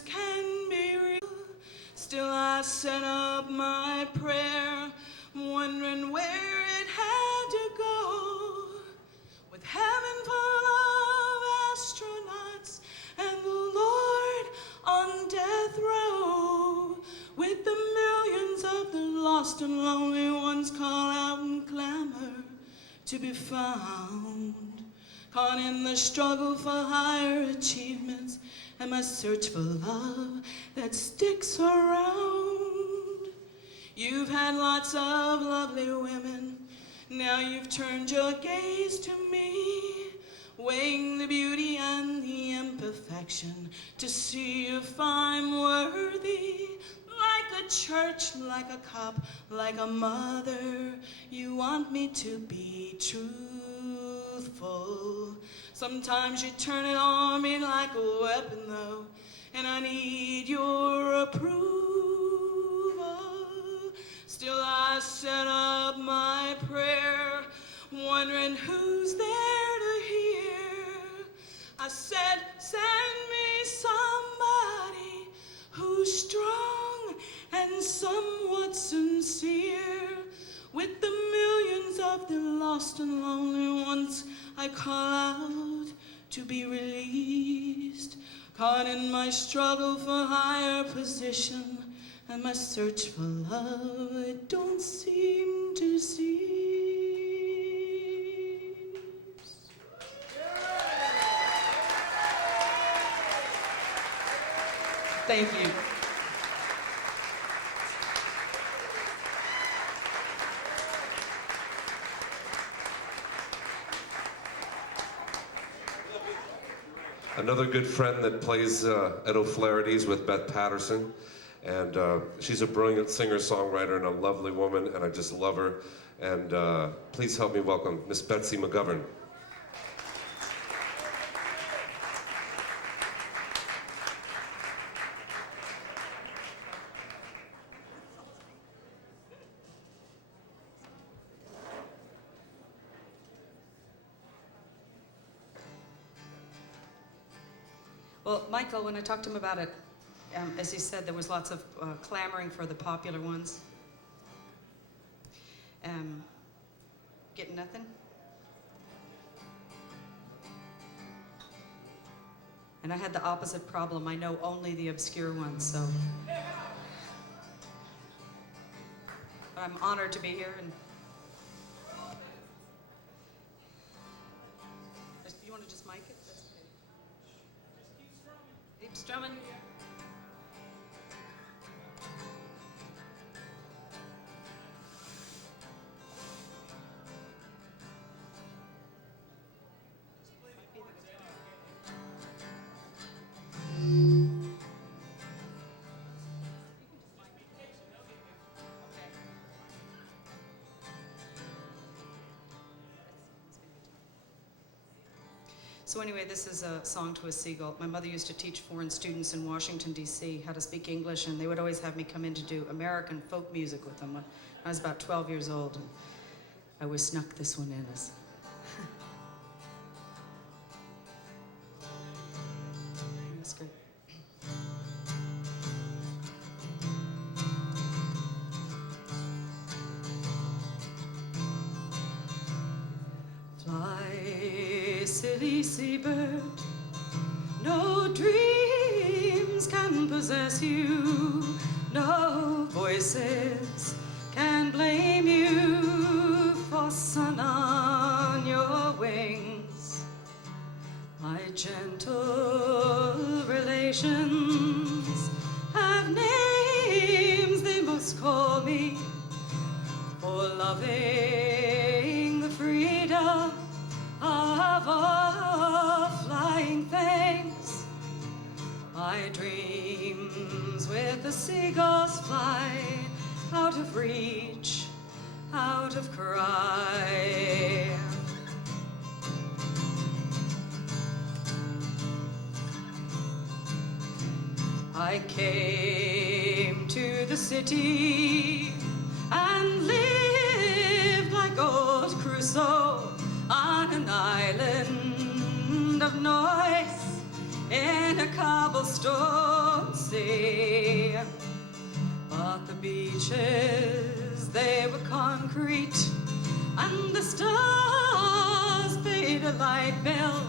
can be real. Still I set up my prayer, wondering where it had to go. With heaven full of astronauts and the Lord on death row, with the millions of the lost and lonely ones call out and clamor to be found. Caught in the struggle for higher achievements and my search for love that sticks around. You've had lots of lovely women, now you've turned your gaze to me, weighing the beauty and the imperfection to see if I'm worthy. Like a church, like a cop, like a mother, you want me to be truthful. Sometimes you turn it on me like a weapon though, and I need your approval. Still I set up my prayer, wondering who's there to hear. I said, send me somebody who's strong and somewhat sincere. With the millions of the lost and lonely ones I call out to be released. Caught in my struggle for higher position and my search for love I don't seem to cease. Thank you. Another good friend that plays at O'Flaherty's with Beth Patterson. And she's a brilliant singer-songwriter and a lovely woman, and I just love her. And please help me welcome Miss Betsy McGovern. Well, Michael, when I talked to him about it, as he said, there was lots of clamoring for the popular ones. Getting nothing? And I had the opposite problem. I know only the obscure ones, so. But I'm honored to be here. And you want to just mic it? That's okay. Keep strumming. So anyway, this is a song to a seagull. My mother used to teach foreign students in Washington, D.C. how to speak English, and they would always have me come in to do American folk music with them when I was about 12 years old. And I always snuck this one in as... That's good. Silly seabird, no dreams can possess you, no voices can blame you for sun on your wings. My gentle relations have names they must call me for loving the freedom of all flying things. My dreams with the seagulls fly out of reach, out of cry. I came to the city and lived like old Crusoe on an island of noise in a cobblestone sea. But the beaches, they were concrete, and the stars paid a light bill,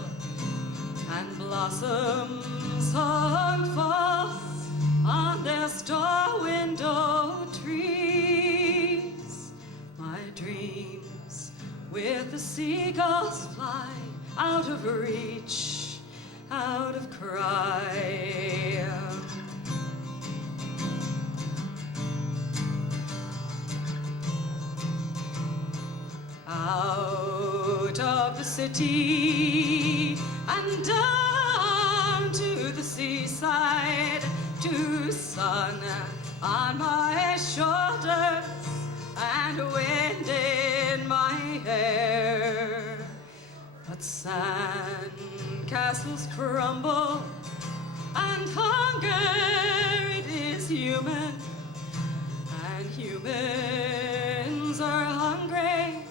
and blossoms hung false on their store window trees. My dreams with the seagulls fly out of reach, out of cry. Out of the city and down to the seaside, to sun on my shoulders and wind in my hair. But sand castles crumble and hunger, it is human, and humans are hungry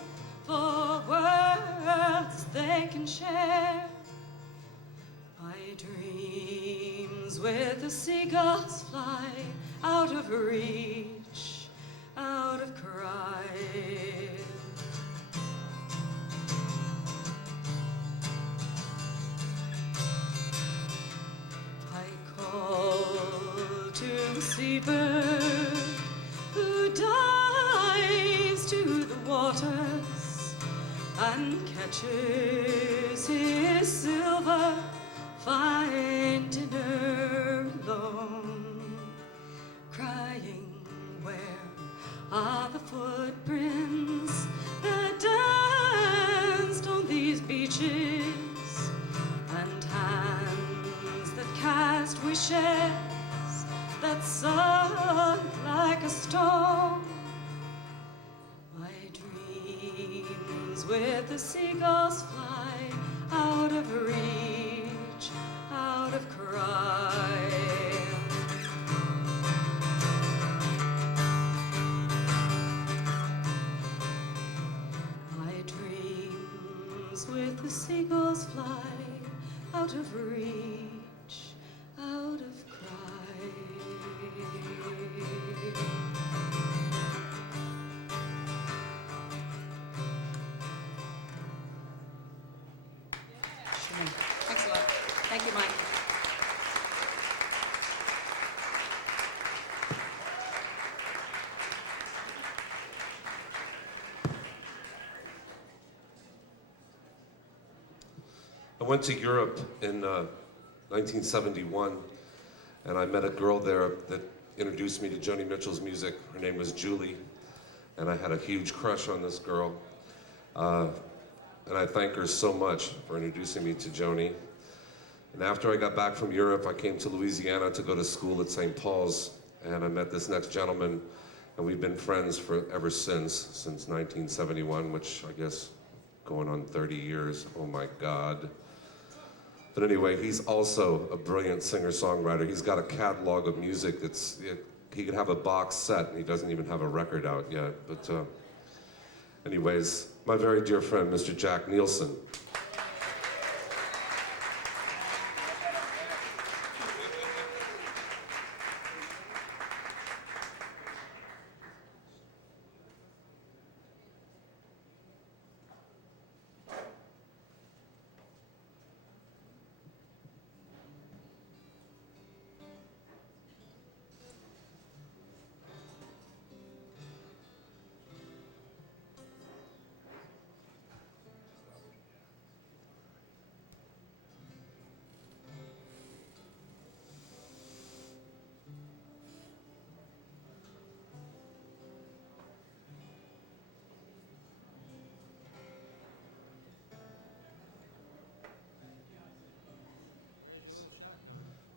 for worlds they can share. My dreams with the seagulls fly out of reach, out of cry. I call to a seabird who dives to the waters and catches his silver fine dinner alone, crying, where are the footprints that danced on these beaches, and hands that cast wishes that sung like a storm? My dreams with the seagulls fly out of reach, out of cry. My dreams with the seagulls fly out of reach, out of cry. Thanks a lot. Thank you, Mike. I went to Europe in 1971, and I met a girl there that introduced me to Joni Mitchell's music. Her name was Julie, and I had a huge crush on this girl. And I thank her so much for introducing me to Joni. And after I got back from Europe, I came to Louisiana to go to school at St. Paul's, and I met this next gentleman, and we've been friends ever since 1971, which I guess going on 30 years, oh my God. But anyway, he's also a brilliant singer-songwriter. He's got a catalog of music he could have a box set, and he doesn't even have a record out yet. But anyways, my very dear friend, Mr. Jack Neilson.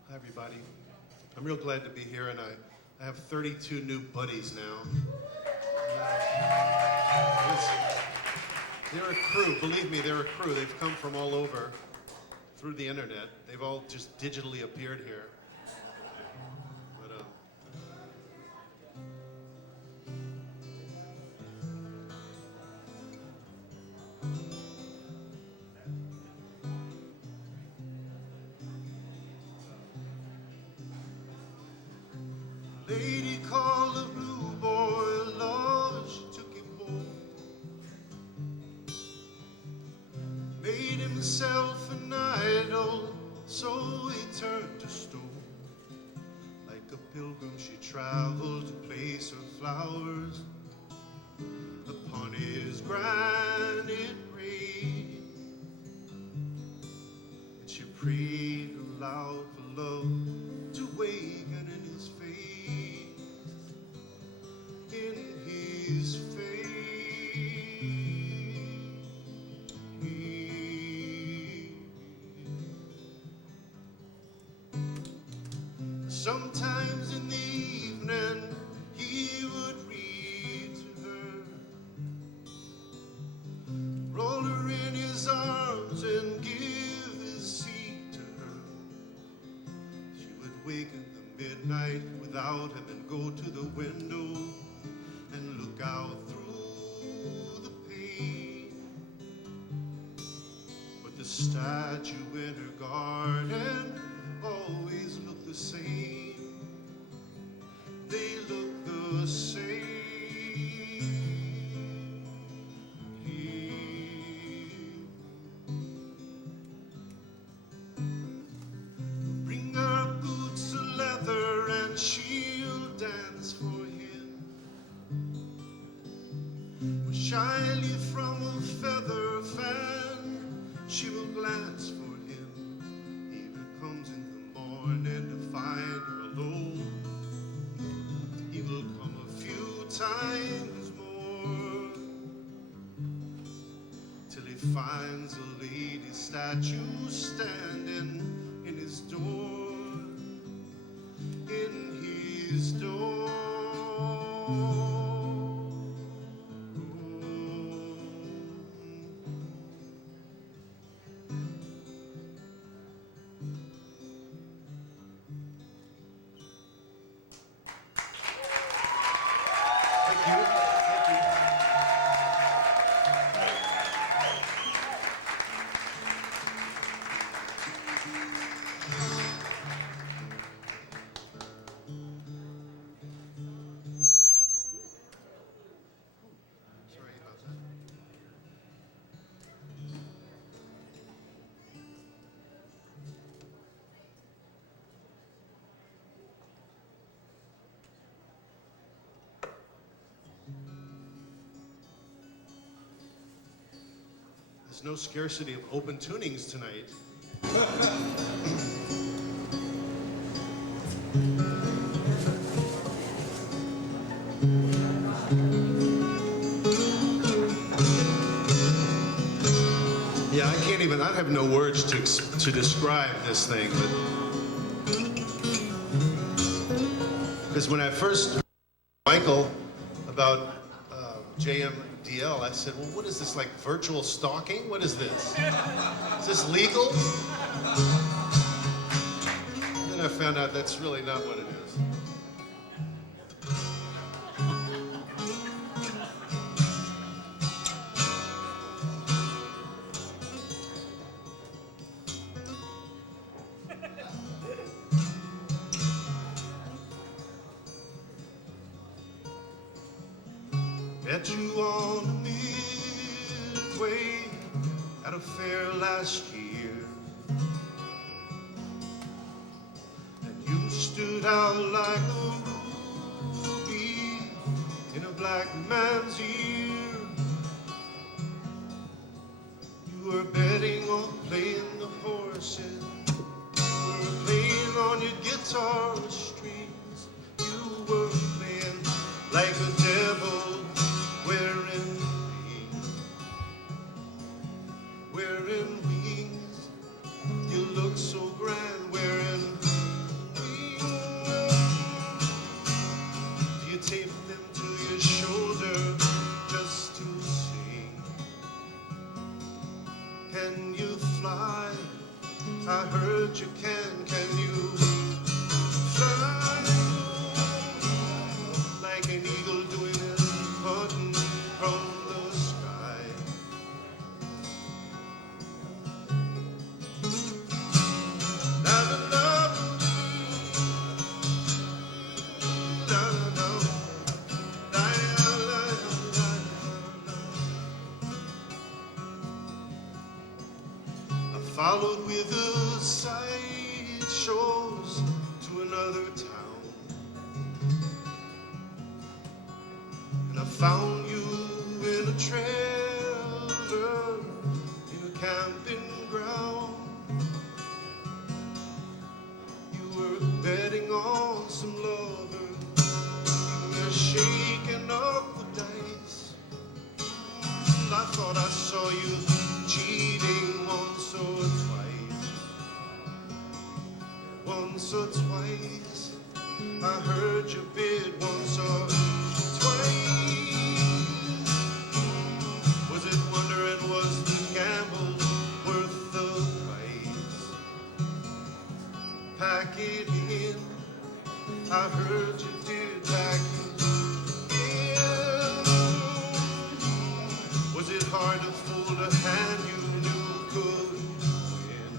Hi, everybody. I'm real glad to be here, and I have 32 new buddies now. They're a crew. Believe me, they're a crew. They've come from all over through the internet. They've all just digitally appeared here. But, lady called the Blue Boy, Lord, she took him home. Made himself an idol, so he turned to stone. Like a pilgrim she traveled to place her flowers upon his granite grave. And she prayed aloud for love to waken in his faith, in his faith. Sometimes in the evening he would read to her, roll her in his arms and give his seat to her. She would wake in the midnight without him and go to the window and look out through the pane. But the statue in her garden always looked the same. They look the same. Bring her boots of leather and she'll dance for him. Shyly from a feather fan, she will glance for him. He comes in the morning to find her alone. He will come a few times more till he finds a lady statue standing in his door, in his door. There's no scarcity of open tunings tonight. Yeah, I can't even, I have no words to describe this thing, but because when I first Michael about JMDL, I said, well, what is this, like virtual stalking? What is this? Is this legal? And then I found out that's really not what it is. Met you on the midway at a fair last year, and you stood out like a ruby in a black man's ear. You were betting on playing the horses, you were playing on your guitar strings, you were playing like a devil wearing wings. You look so grand wearing wings. You tape them to your shoulder just to sing. Can you fly? I heard you can. Can you fly? followed with the side shows to another town. And I found you in a trailer in a camping ground. You were betting on some lovers. You were shaking up the dice. I thought I saw you cheating once or twice. Once or twice. I heard you bid once or twice. Was it wondering, was the gamble worth the price? Pack it in. I heard you did pack it in. Was it hard to fold a hand you knew could win?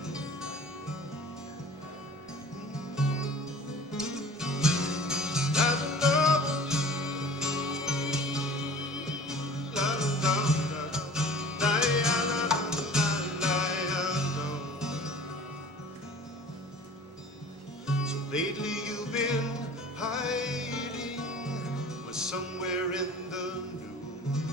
So lately you've been hiding, was somewhere in the news.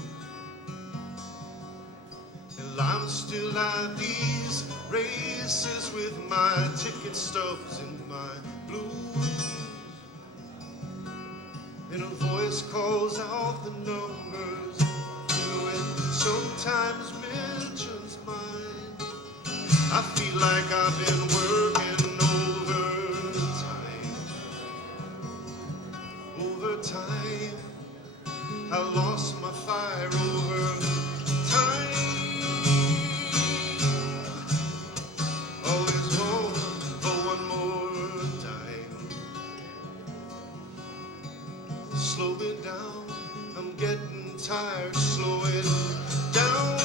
And I'm still at these races with my ticket stubs and my blues. And a voice calls out the numbers, and sometimes mentions mine. I feel like I've been working overtime. I lost my fire over time. Always home for one more time. Slow it down, I'm getting tired. Slow it down.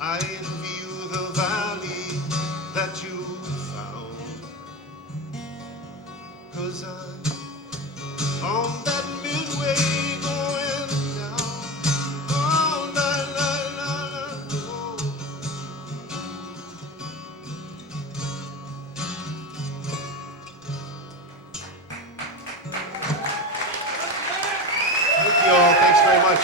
I envy you the valley that you found. 'Cause I'm on that midway going down. Oh, la, la, la, la, oh. Thank you all. Thanks very much.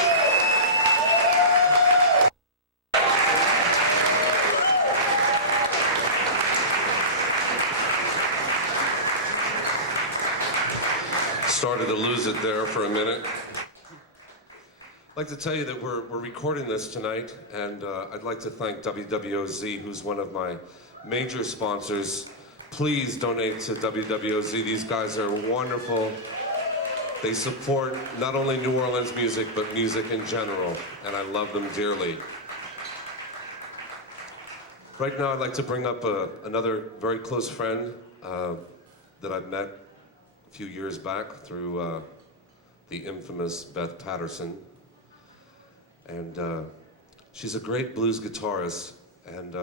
Started to lose it there for a minute. I'd like to tell you that we're recording this tonight, and I'd like to thank WWOZ, who's one of my major sponsors. Please donate to WWOZ. These guys are wonderful. They support not only New Orleans music, but music in general, and I love them dearly. Right now, I'd like to bring up another very close friend that I've met a few years back through the infamous Beth Patterson. And she's a great blues guitarist, and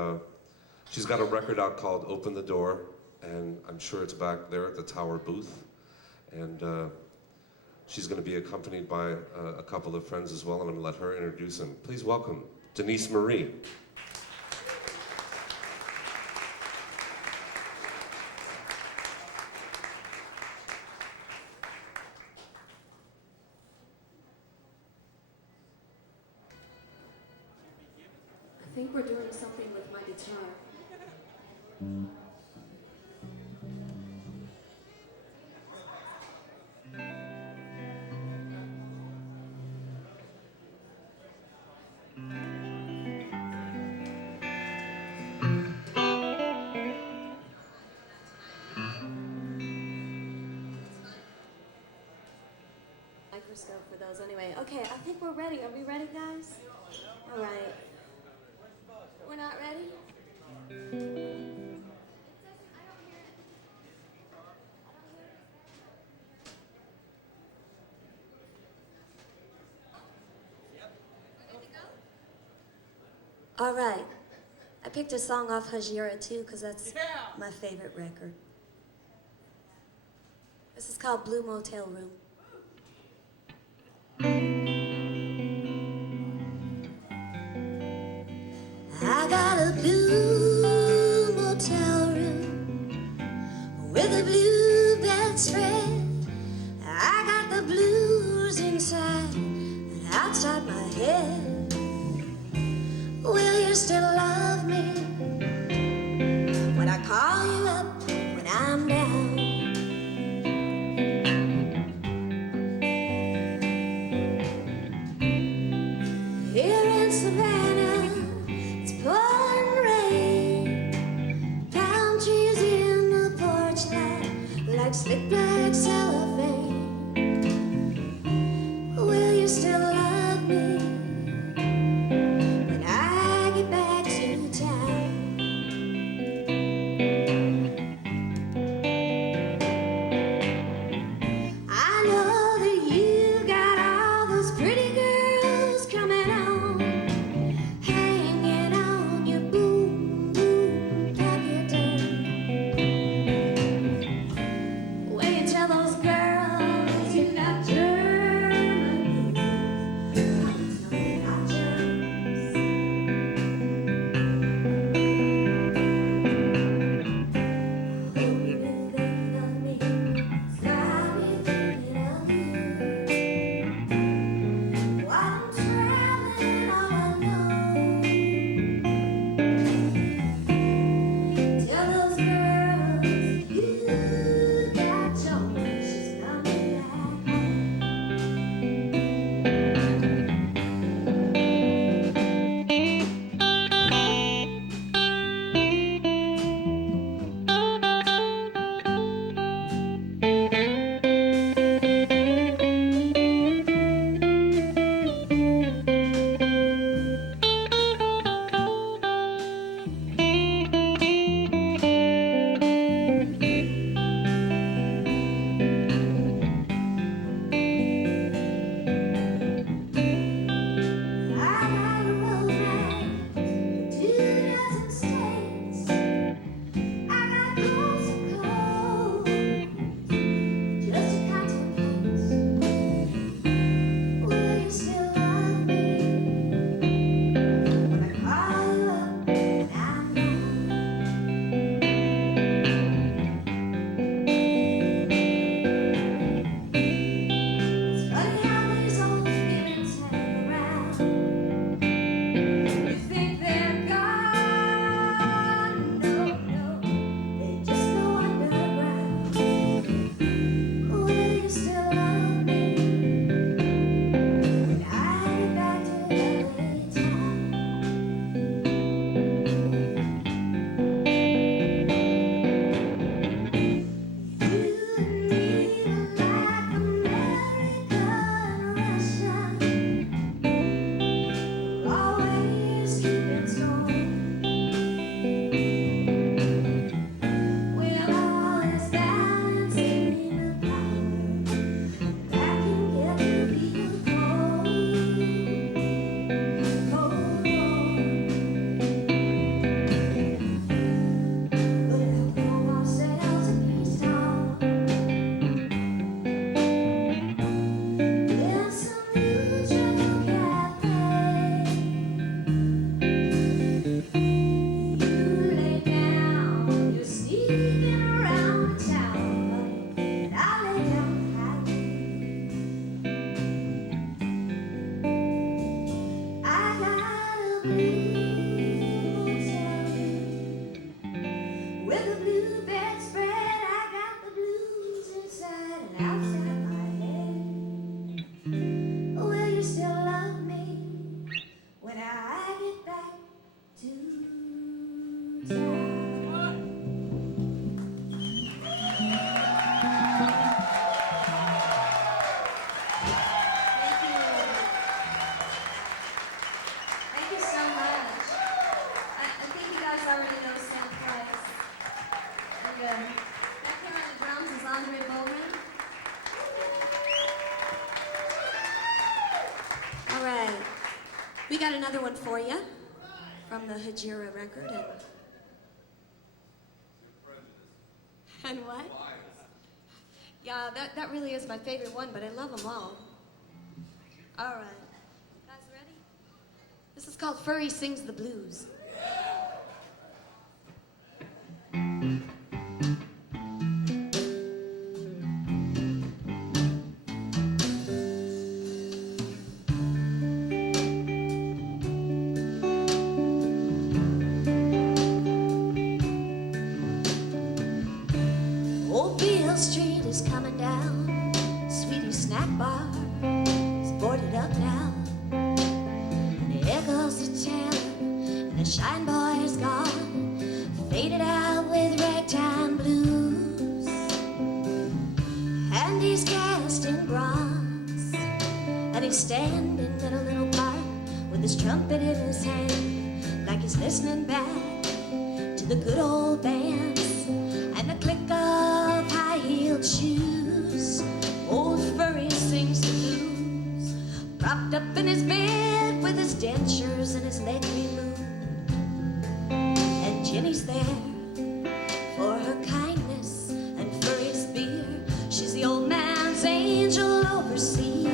she's got a record out called Open the Door, and I'm sure it's back there at the Tower booth. And she's gonna be accompanied by a couple of friends as well, and I'm gonna let her introduce them. Please welcome Denise Marie. I think we're doing something with my guitar. Microscope for those anyway. Okay, I think we're ready. Are we ready, guys? All right. We're not ready? All right. I picked a song off Hajira too, because that's my favorite record. This is called Blue Motel Room. I got blue motel room with a blue bedspread. I got the blues inside and outside my head. Will you still love me when I call you up when I'm down? Here in Savannah, it's pouring rain. Palm trees in the porch light like slick black cellophane. Will you still love me when I get back to town? I know that you got all those pretty girls coming on, hanging on your boom boom Capitan. Will you tell those girls you got German blues? Not Germans. Oh, you really think of me, 'cause I'll be thinking of you. While I'm traveling all alone, tell those girls you got Joni, she's coming back I got a romance with 2 dozen states. I got clothes and clothes just to contemplate. Will you still love me when I call you up and I'm gone? It's funny how these old feelings hang around. You think they're gone? No, no, they just go underground. Will you still love me when I get back to LA town? You and me like American Russian, always keeping score. We'll always balancing the power that can get to be a cold, cold war. We'll throw ourselves a peacetime in some neutral cafe. You lay down, you're sneaking around the town, and I lay down high. I got a blue motel with a blue bedspread. I got the blues inside and outside my head. Will you still love me when I get back to town? Thank you so much. I think you guys already know Sam Price. And back here on the drums is Andre Bowman. All right. We got another one for you from the Hajira record. And what? Yeah, that really is my favorite one, but I love them all. All right. Guys ready? This is called Furry Sings the Blues. Old Beale Street is coming down. Sweetie's snack bar is boarded up now. And there goes the tailor, and the shine boy is gone, faded out with ragtime blues. And he's cast in bronze, and he's standing in a little park with his trumpet in his hand, like he's listening back to the good old bands and the click of high-heeled shoes. Old Furry sings the blues, propped up in his bed with his dentures and his leg removed. And Jenny's there for her kindness and Furry's beer. She's the old man's angel overseer.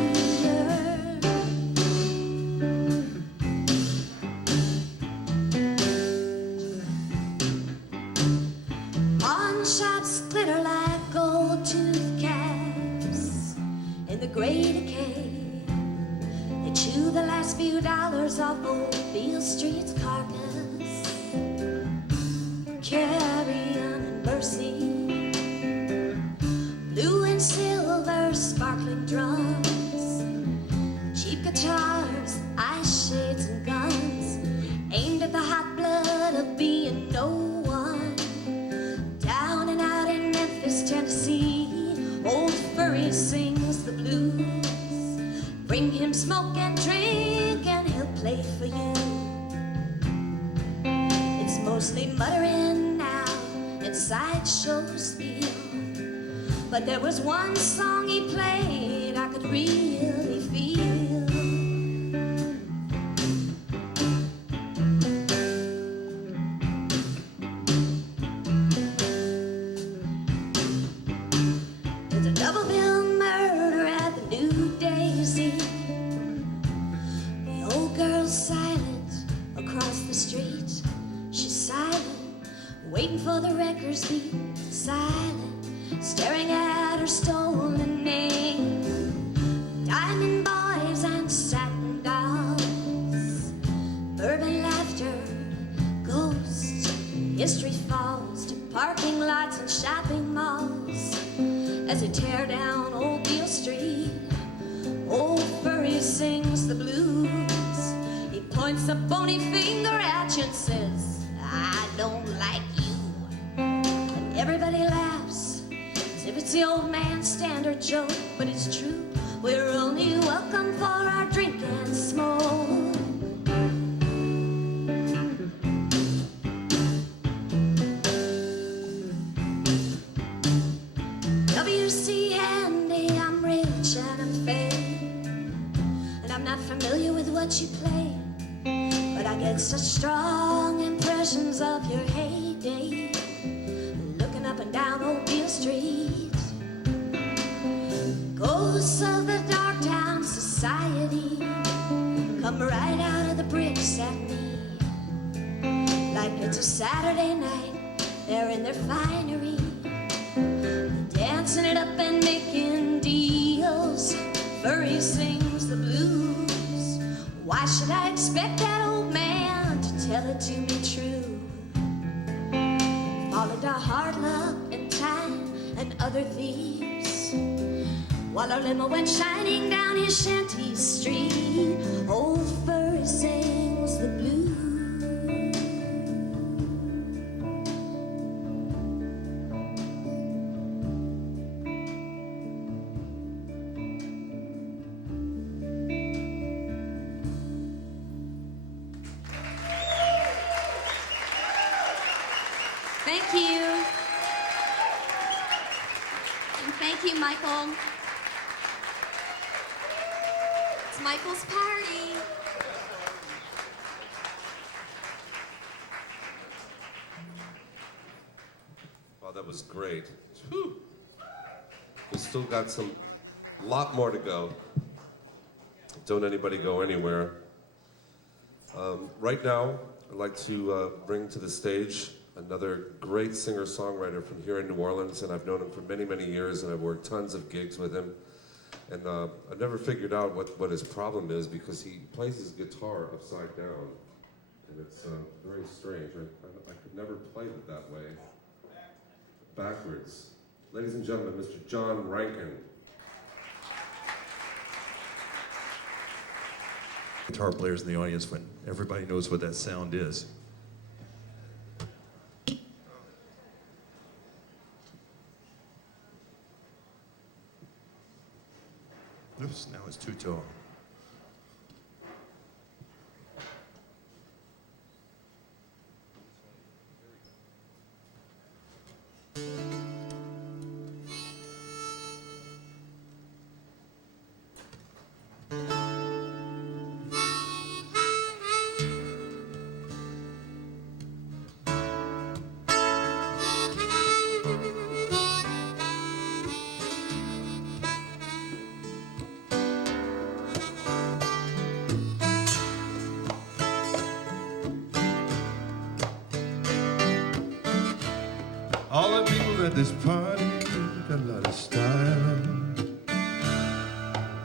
Pawn shops glitter like gold tooth caps in the gray decay. They chew the last few dollars off old Beale Street's carcass. Carrion and mercy, blue and silver sparkling drums, cheap guitars, ice shades and guns, aimed at the hot blood of being no one. Down and out in Memphis, Tennessee, Old Furry sings the blues. Bring him smoke and drink and he'll play for you. It's mostly muttering now and sideshow spiel, but there was one song he played I could really feel. There's a double bill murder at the New Daisy. The old girl's silent across the street. She's silent, waiting for the records beat. Silent, staring at her stolen name. Diamond boys and satin dolls, bourbon laughter, ghosts. History falls to parking lots and shopping malls as they tear down Old Beale Street. Old Furry sings the blues. He points a bony finger at you and says, I don't like you. And everybody laughs as if it's the old man's standard joke, but it's true. We're only welcome for our drink and smoke. W.C. Handy, I'm rich and I'm fair, and I'm not familiar with what you play, but I get such strong impressions of your heyday, looking up and down Old Beale Street. Ghosts of the dark town society come right out of the bricks at me, like it's a Saturday night. They're in their finery, dancing it up and making deals. Furry sings the blues. Why should I expect that old man to tell it to me true? Fall into hard luck and time and other thieves, while our limo went shining down his shanty street. Old Furry sings the blues. Thank you. And thank you, Michael. It's Michael's party. Wow, that was great. Whew. We still got a lot more to go. Don't anybody go anywhere. Right now, I'd like to bring to the stage another great singer-songwriter from here in New Orleans, and I've known him for many, many years, and I've worked tons of gigs with him. And I've never figured out what his problem is, because he plays his guitar upside down, and it's very strange. I could never play it that way, backwards. Ladies and gentlemen, Mr. John Rankin. Guitar players in the audience when everybody knows what that sound is. Oops, now it's too tall. All the people at this party got a lot of style.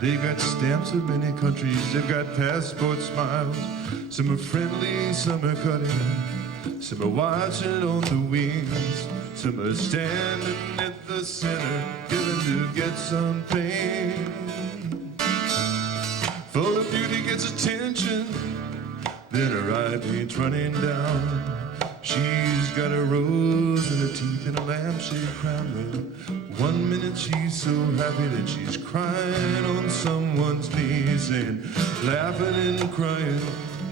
They got stamps of many countries, they've got passport smiles. Some are friendly, some are cutting, some are watching on the wings, some are standing at the center, giving to get something. For the beauty gets attention, then her eye paint's running down. She's got a rose in her teeth and a lampshade crown. Well, 1 minute she's so happy that she's crying on someone's knee, saying, laughing and crying,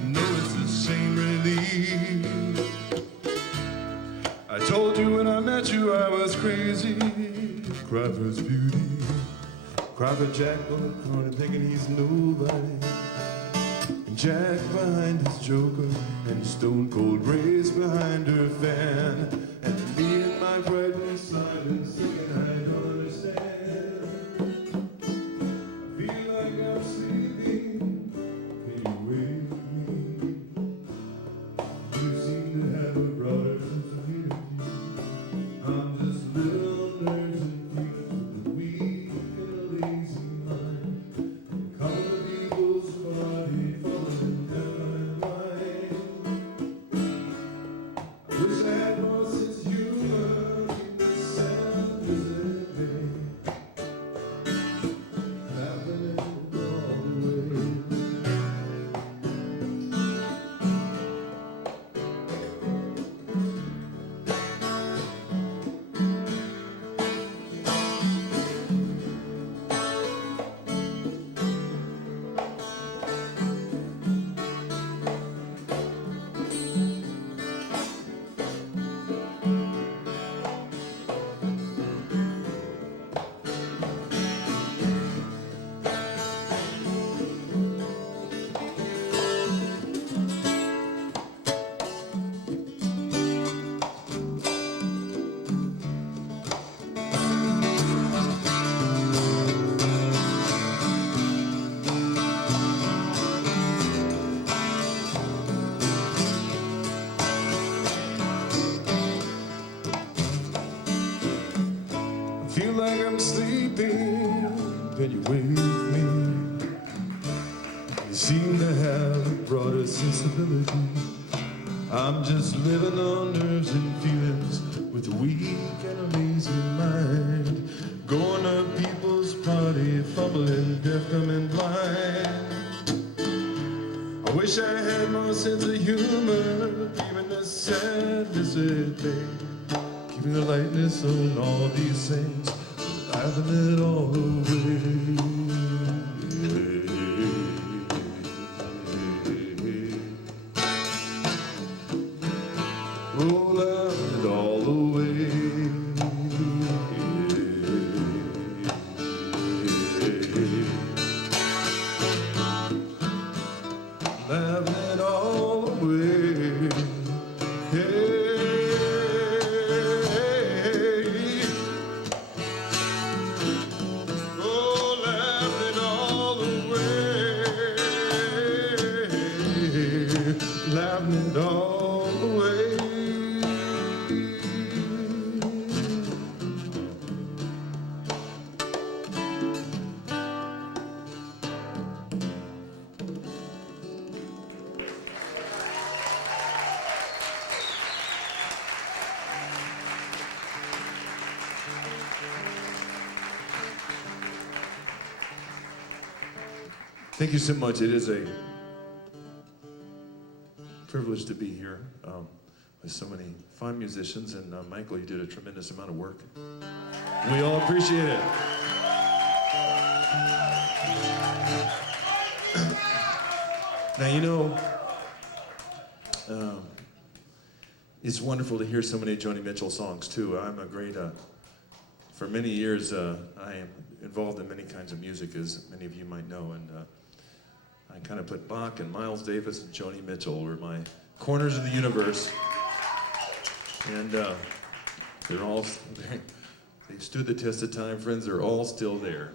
no, it's the same relief. I told you when I met you I was crazy. Cry for his beauty, cry for Jack on the corner thinking he's nobody. Jack behind his joker, and Stone Cold Ray's behind her fan, and me and my brightness silent singing I don't understand. I feel like I'm sleeping, can you wake me? You seem to have a broader sense of unity. I'm just living on nerves and feelings with a weak and a lazy mind, and come to people's body. Like I'm sleeping, then you wake me. You seem to have a broader sensibility. I'm just living on nerves and feelings with a weak and a lazy mind. Going to people's party, fumbling, deaf, dumb, and blind. I wish I had more sense of humor, even the sadness at bay. Keeping the lightness on all these things, laughing it all away. Oh, laughing it all away. Laughing it all away. Oh, laughing Thank you so much. It is a privilege to be here with so many fine musicians, and Michael, you did a tremendous amount of work. We all appreciate it. Now, you know, it's wonderful to hear so many Joni Mitchell songs, too. I'm a great, for many years, I am involved in many kinds of music, as many of you might know, and I kind of put Bach and Miles Davis and Joni Mitchell were my corners of the universe. And they're all, they've stood the test of time, friends. They're all still there.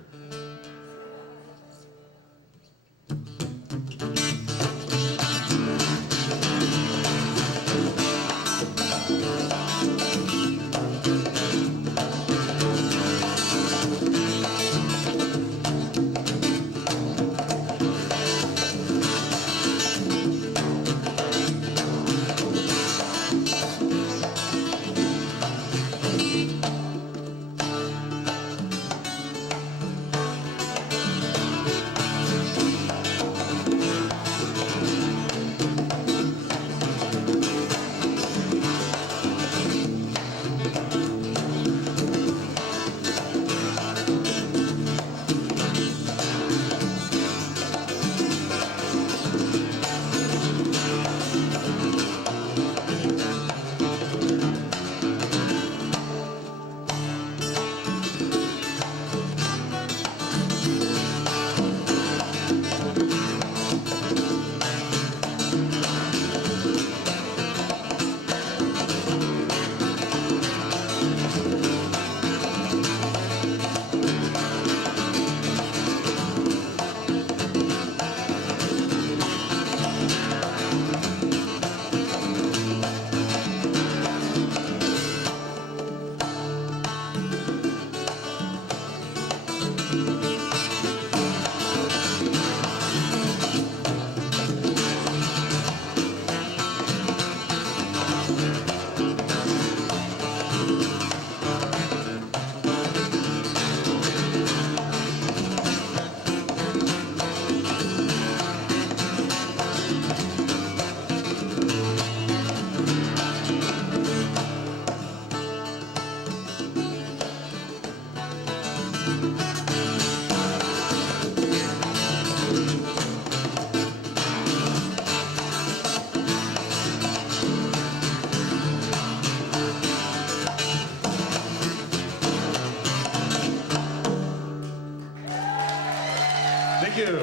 Thank you.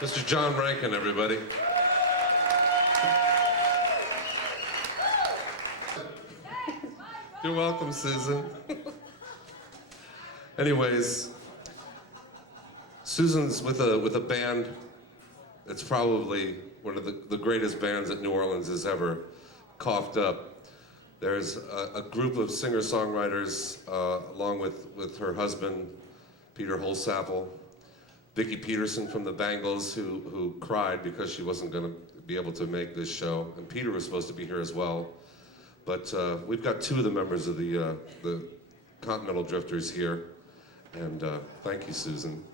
Mr. John Rankin, everybody. You're welcome, Susan. Anyways, Susan's with a band that's probably one of the greatest bands that New Orleans has ever coughed up. There's a group of singer-songwriters along with her husband, Peter Holsapple, Vicki Peterson from the Bangles, who cried because she wasn't going to be able to make this show. And Peter was supposed to be here as well. But we've got two of the members of the Continental Drifters here. And thank you, Susan.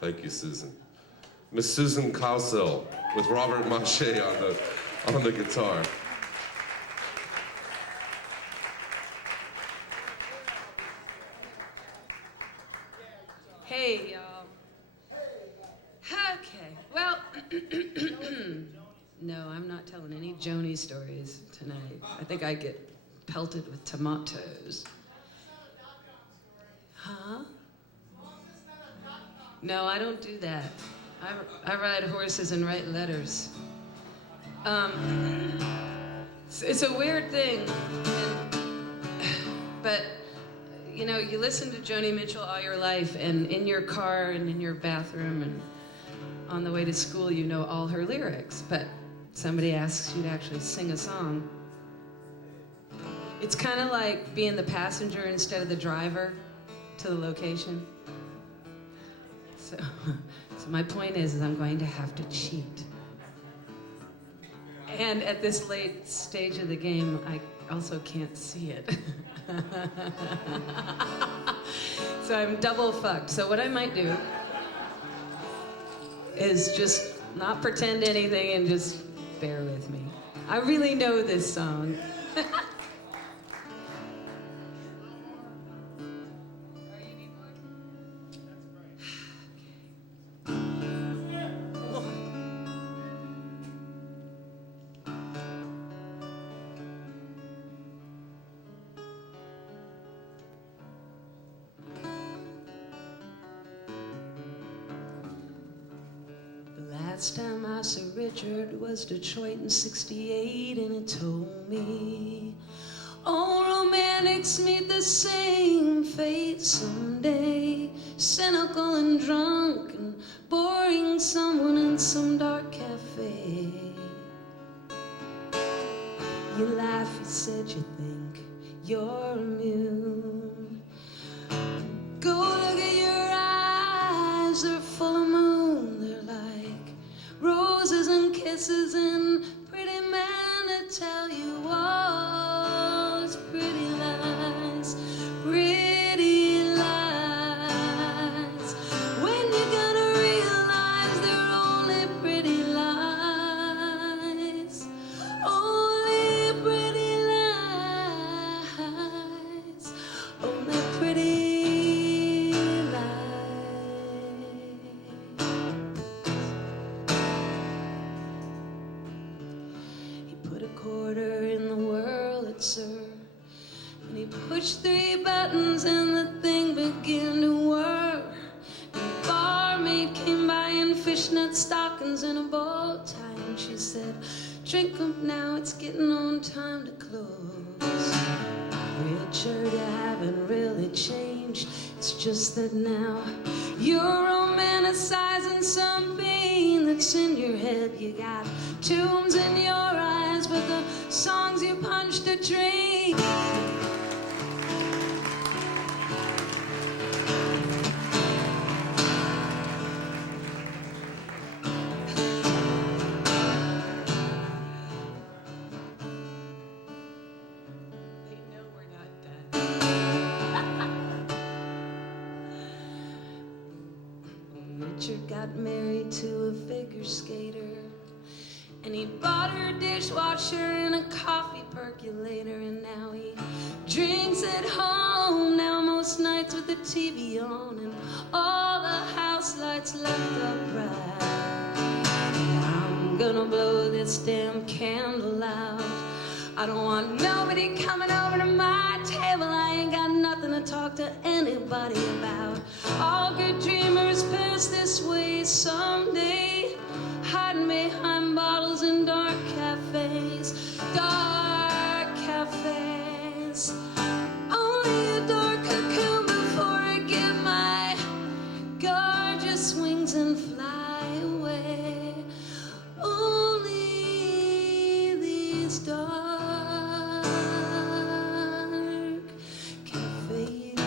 Thank you, Susan. Miss Susan Cowsill with Robert Mache on the guitar. Hey, y'all. Okay, well, no, I'm not telling any Joni stories tonight. I think I get pelted with tomatoes. Huh? No, I don't do that. I ride horses and write letters. It's a weird thing, but you know, you listen to Joni Mitchell all your life, and in your car and in your bathroom and on the way to school, you know all her lyrics, but somebody asks you to actually sing a song. It's kind of like being the passenger instead of the driver to the location. So my point is I'm going to have to cheat. And at this late stage of the game, I also can't see it. So I'm double fucked. So what I might do is just not pretend anything and just bear with me. I really know this song. Last time I saw Richard was Detroit in '68, and it told me all romantics meet the same fate someday. Cynical and drunk and boring someone in some dark cafe. You laugh, you said you think you're immune. Go look at your eyes, they're full of moon. They're like roses and kisses and pretty men that tell you all it's pretty lies, pretty lies. When you're gonna realize they're only pretty lies, only pretty lies, only pretty quarter in the Wurlitzer, and he pushed 3 buttons and the thing began to whir. And the barmaid came by in fishnet stockings and a bow tie, and she said, "Drink up now, it's getting on time to close." Richard, you haven't really changed. It's just that now you're romanticizing some pain that's in your head. You got tunes in your eyes with the songs you punched a train. Richard got married to a figure skater, and he bought her a dishwasher and a coffee percolator, and now he drinks at home now most nights with the TV on and all the house lights left up bright. I'm gonna blow this damn candle out. I don't want nobody coming over to my table. I ain't got nothing to talk to anybody about. All good dreamers pass this way someday, hiding behind bottles in dark cafes. Dark cafes. Only a dark cocoon before I get my gorgeous wings and fly away. Only these dark cafe days.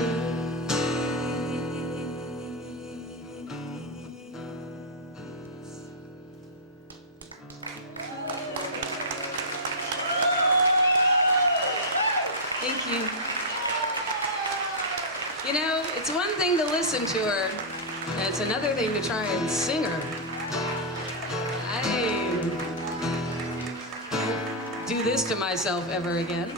Thank you. You know, it's one thing to listen to her, and it's another thing to try and sing her. I don't do this to myself ever again.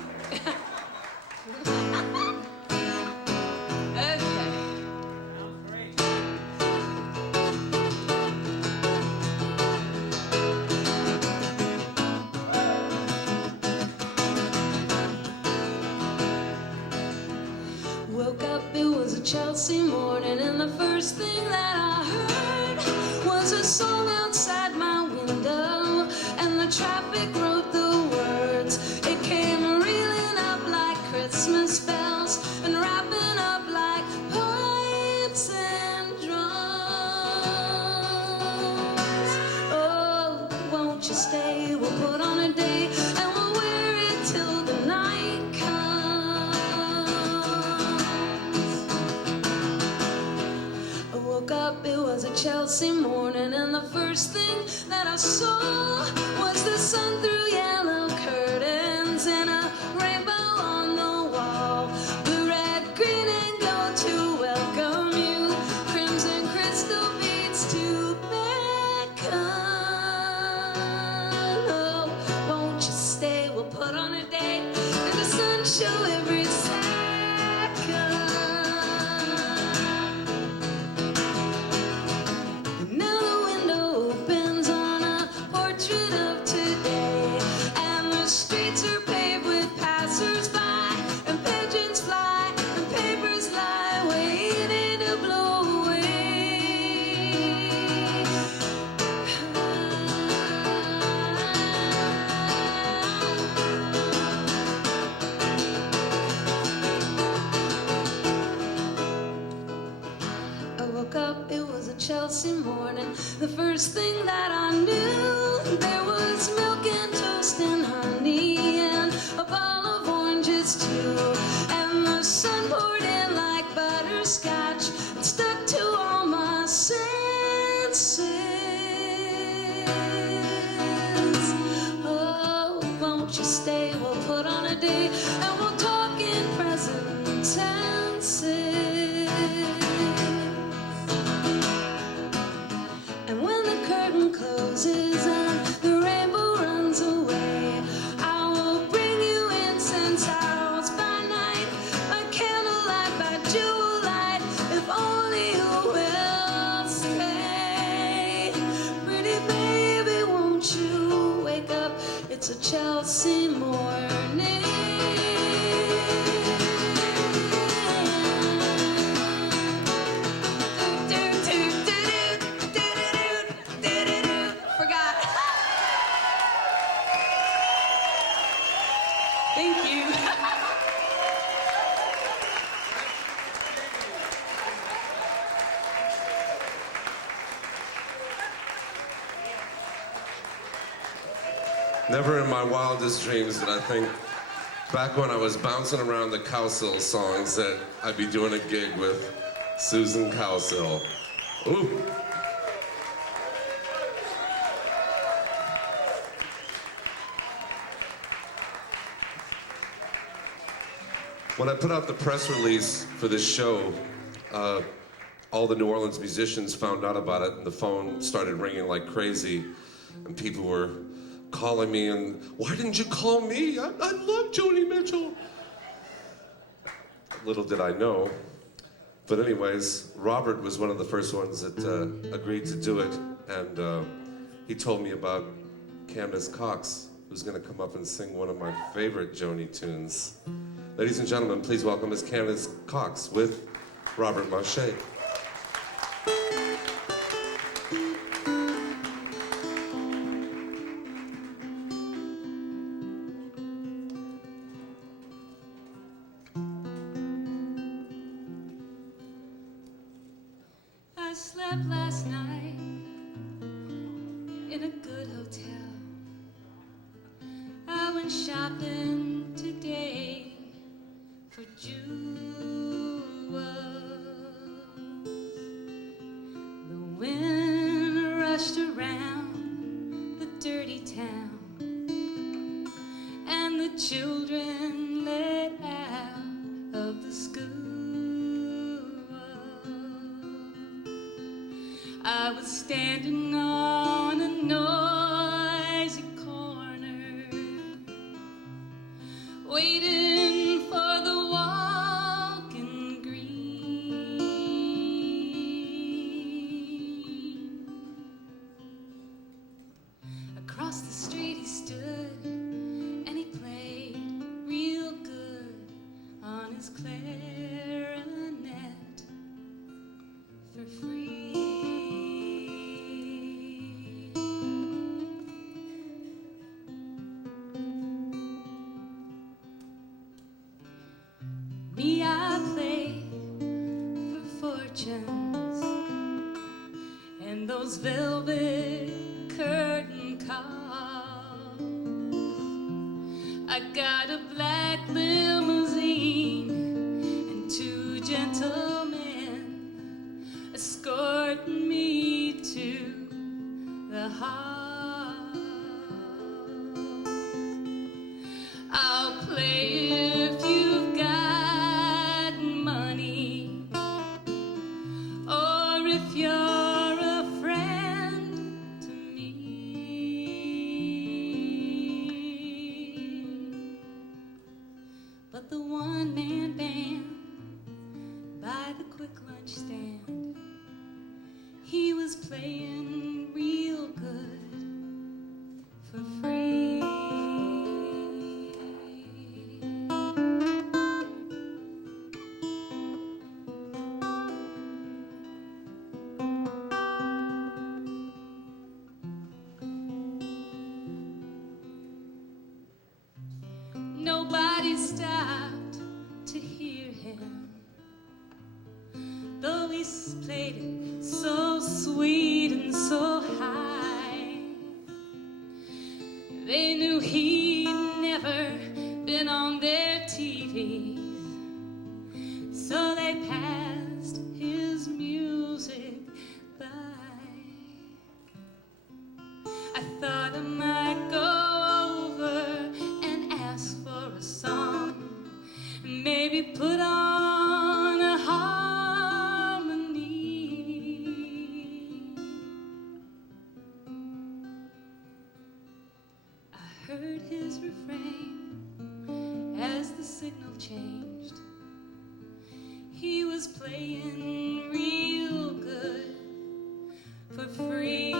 Chelsea morning, and the first thing that I heard was a song outside my window, and the traffic wrote the words. It came reeling up like Christmas bells and wrapping up like pipes and drums. Oh, won't you stay? We'll put on a day and we'll wear it till the night comes. Woke up, it was was a Chelsea morning, and the first thing that I saw was the sun through yellow curtains and a rainbow on the wall. Blue, red, green, and gold to welcome you. Crimson crystal beads to beckon. Oh, won't you stay? We'll put on a day and the sun show every second. And now the window opens on a portrait of today, and the streets are paved with passers-by, and pigeons fly, and papers lie, waiting to blow away. I woke up, it was a Chelsea morning. The first thing that I knew, there was milk and toast and honey and a bottle of oranges too. And the sun poured in like butterscotch and stuck to all my senses. Oh, won't you stay? We'll put on a day and we'll talk in present tenses. And when the curtain closes and the rainbow runs away, I will bring you incense hours by night, by candlelight, by jewel light, if only you will stay. Pretty baby, won't you wake up? It's a Chelsea morning. Forgot. Thank you. Never in my wildest dreams did I think, back when I was bouncing around the Cowsill songs, that I'd be doing a gig with Susan Cowsill. Ooh. When I put out the press release for this show, all the New Orleans musicians found out about it, and the phone started ringing like crazy, and people were calling me, and why didn't you call me? I love Joni Mitchell. Little did I know. But anyways, Robert was one of the first ones that agreed to do it, and he told me about Candace Cox, who's gonna come up and sing one of my favorite Joni tunes. Ladies and gentlemen, please welcome Miss Candace Cox with Robert Mache. I slept last night in a good hotel. I went shopping today for jewels. The wind rushed around the dirty town, and the children let out of the school. I was standing on a noisy corner, waiting for the walking green. Across the street he stood, and he played real good on his clarinet for free. Me, I play for fortunes and those velvet curtain calls. I got a black limousine and two gentlemen escorting me house. I'll play if you've got money, or if you're a friend to me. But the one-man band by the quick lunch stand, he was playing real good for free. Nobody stopped to hear him, though he played it so sweet and so high. They knew he'd never been on their TVs, so they passed his music by. I thought I might go over and ask for a song, maybe put on a harmony. I heard his refrain as the signal changed. He was playing real good for free.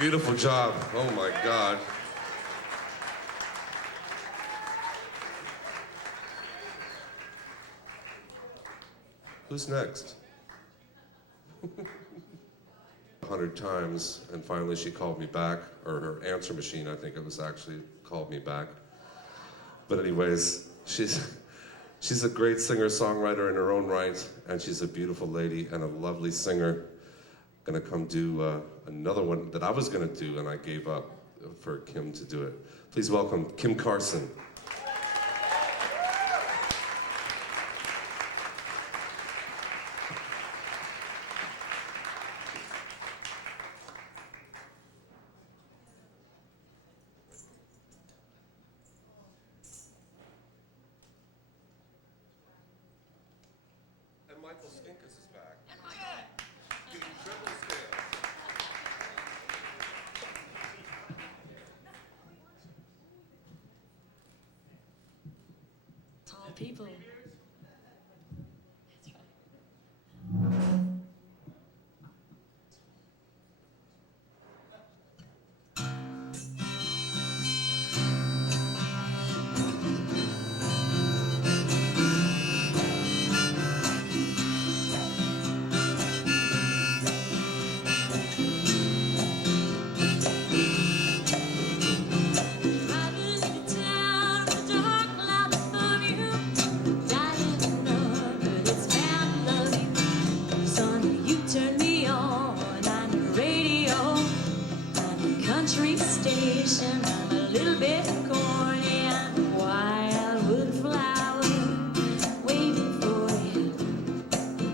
Beautiful job. Oh my God. Who's next? 100 times, and finally she called me back, or her answer machine, I think it was actually, called me back. But anyways, she's a great singer-songwriter in her own right, and she's a beautiful lady and a lovely singer. Gonna come do another one that I was gonna do, and I gave up for Kim to do it. Please welcome Kim Carson. And Michael Skinkus is back. Doing triple scales. Tall people.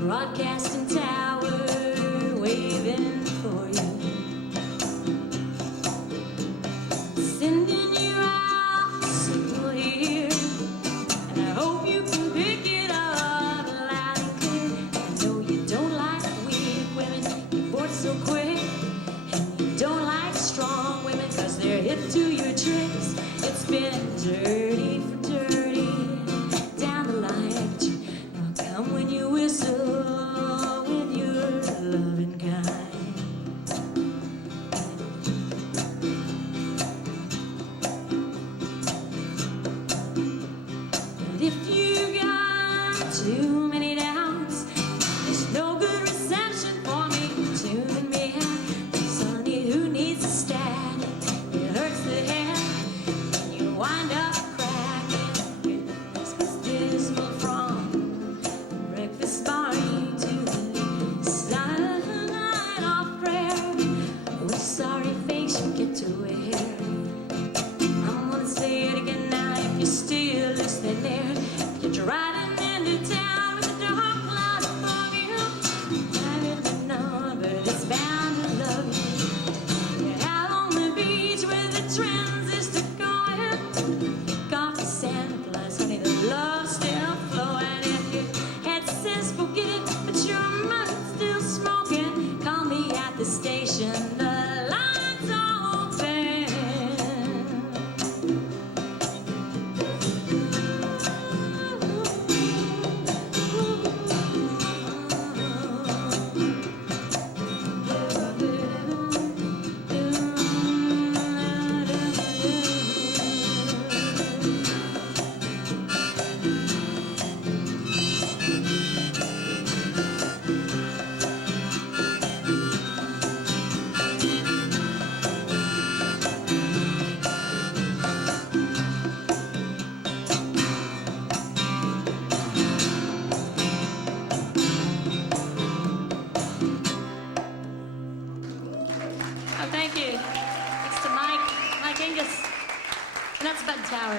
Broadcasting tower waving for you, sending you out simple here, and I hope you can pick it up loud and clear. I know you don't like weak women, you're bored so quick, and you don't like strong women, 'cause they're hip to your tricks. It's been dirty for dirty down the line, but you now come when you whistle. Who needs station, the lights open.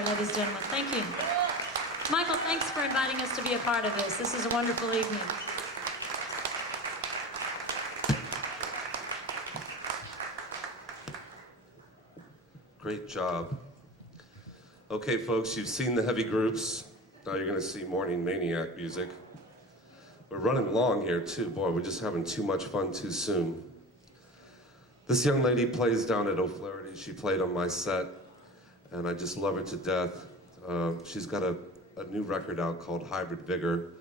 Ladies and gentlemen, thank you. Michael, thanks for inviting us to be a part of this. This is a wonderful evening. Great job. Okay, folks, you've seen the heavy groups. Now you're going to see Morning Maniac music. We're running long here, too. Boy, we're just having too much fun too soon. This young lady plays down at O'Flaherty. She played on my set, and I just love her to death. She's got a new record out called Hybrid Vigor,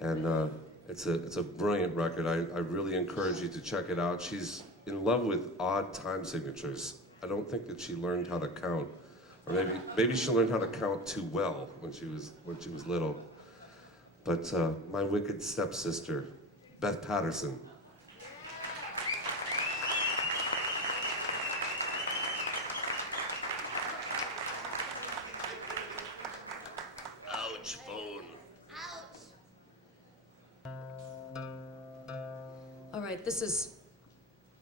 and it's a brilliant record. I really encourage you to check it out. She's in love with odd time signatures. I don't think that she learned how to count, or maybe she learned how to count too well when she was little. But my wicked stepsister, Beth Patterson. Ouch, phone. All right, this is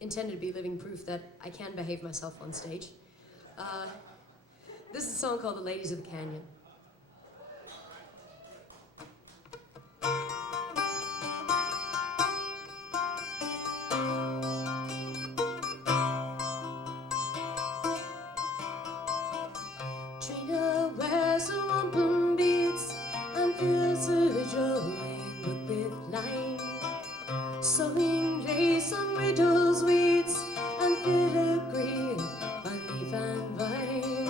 intended to be living proof that I can behave myself on stage. This is a song called The Ladies of the Canyon. Trina wears her wampum beads and fills her drawing book with line, sewing lace on widow's weeds and filigree on leaf and vine.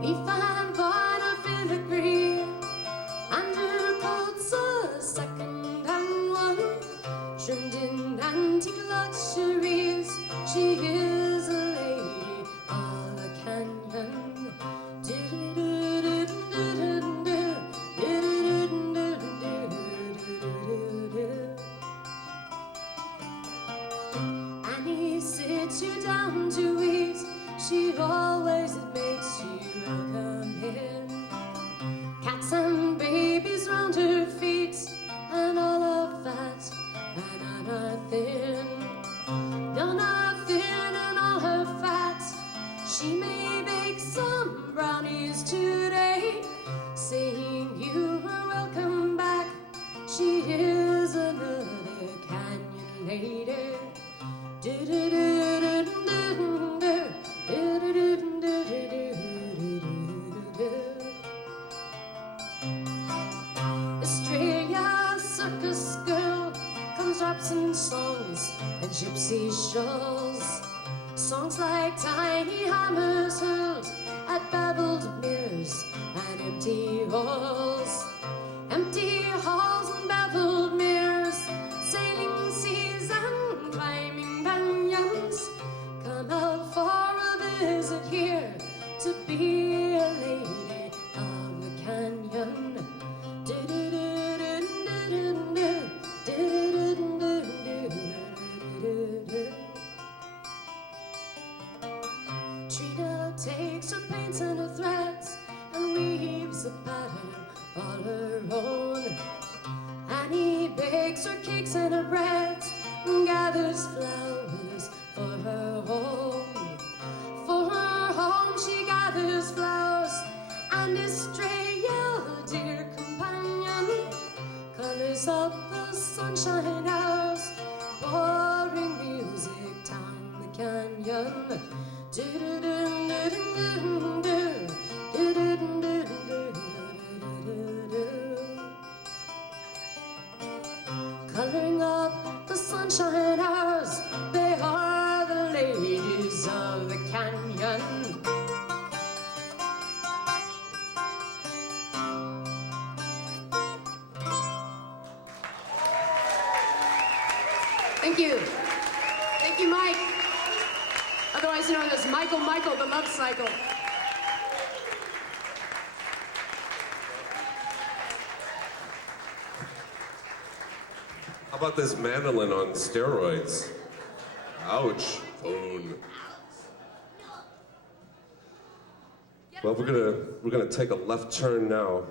Leaf and vine are filigree, and her coat's a second-hand one, trimmed in antique luxuries. She is a lady of the canyon. Annie sits you down to eat. She always makes you welcome in. Cats and babies round her feet, and all are fat and none are thin. None are thin and all her fat. She may bake some brownies today, saying you are welcome back. She is another canyon lady. Australia circus girl comes rapping songs and gypsy shawls. Songs like tiny hammers hurled at beveled mirrors and empty halls. Empty halls and beveled mirrors, sailing seas and climbing banyans. Come out for a visit here to be a lady of the canyon. Trina takes her paints and her threads and weaves a pattern all her own. Annie bakes her cakes and her breads and gathers flowers for her home. For her home she gathers flowers, and Estrella, dear companion, colors up the sunshine hours, pouring music down the canyon. Coloring up the sunshine hours, they are Thank you. Thank you, Mike. Otherwise known as Michael, the Love Cycle. How about this mandolin on steroids? Ouch. Boom. Well, we're gonna take a left turn now.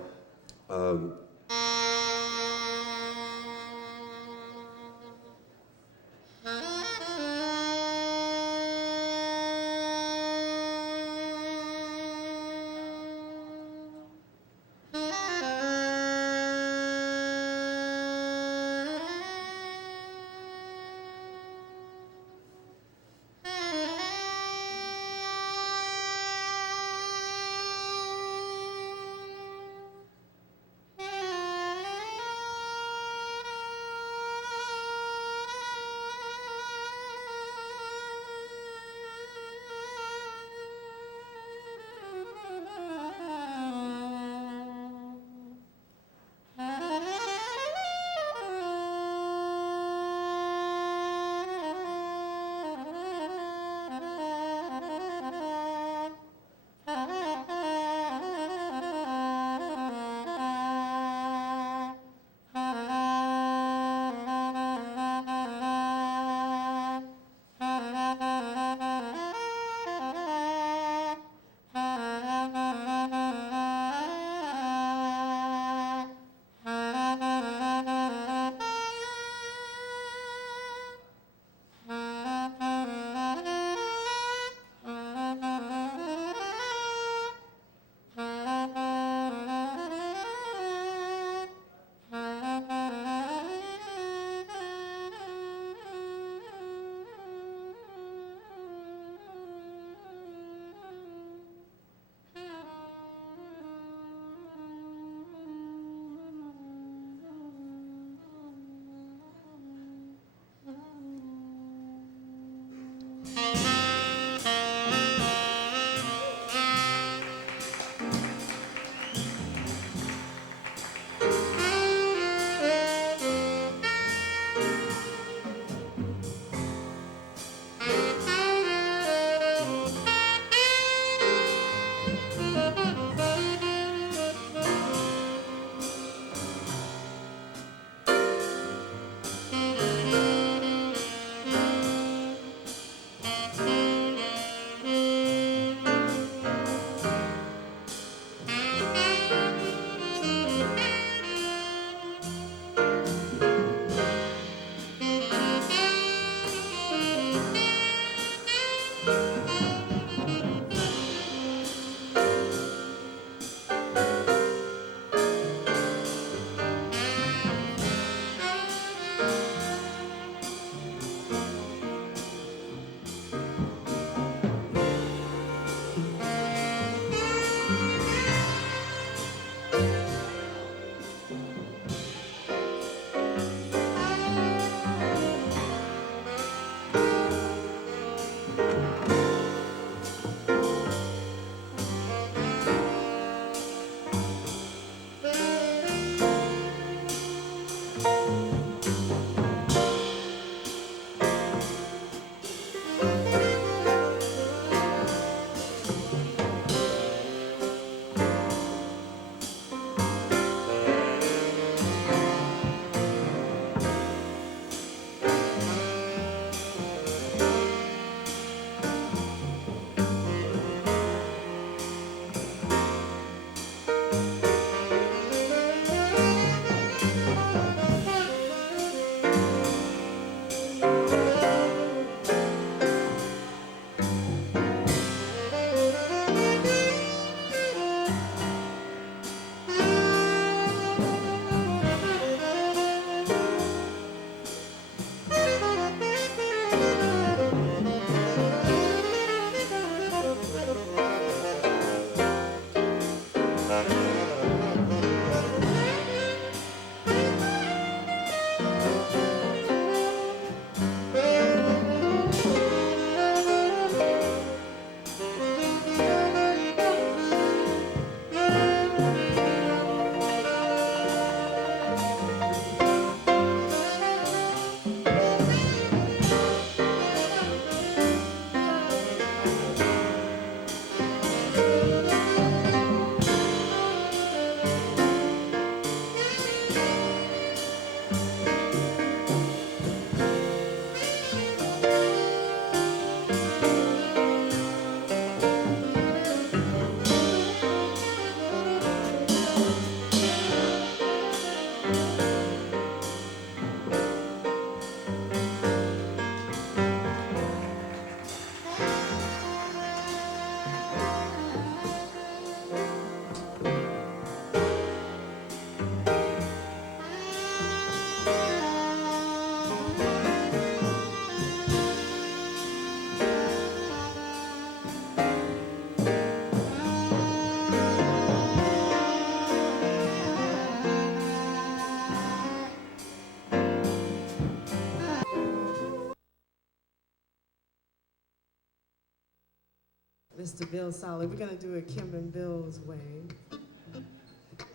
Mr. Bill Solley. We're going to do a Kim and Bill's Way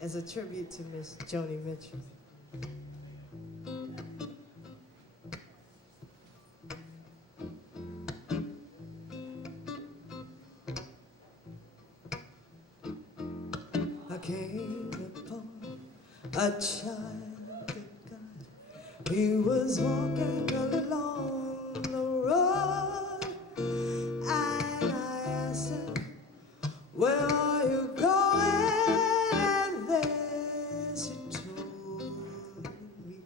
as a tribute to Miss Joni Mitchell. I came upon a child of God. He was walking along the road, and I asked him, "Where are you going?" And this he told me.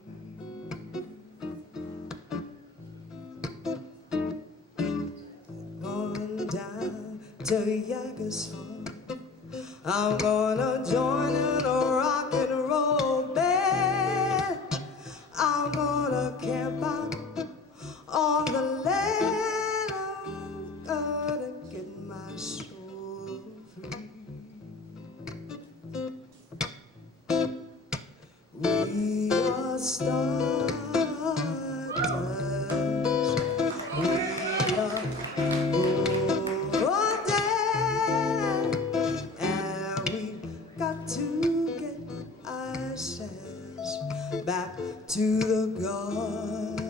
Going down to Yagersford, I'm gonna join in a rock and roll band. I'm gonna camp out on the land. I'm gonna get my soul free. We are stardust. We are golden. And we got to get ourselves back to the garden.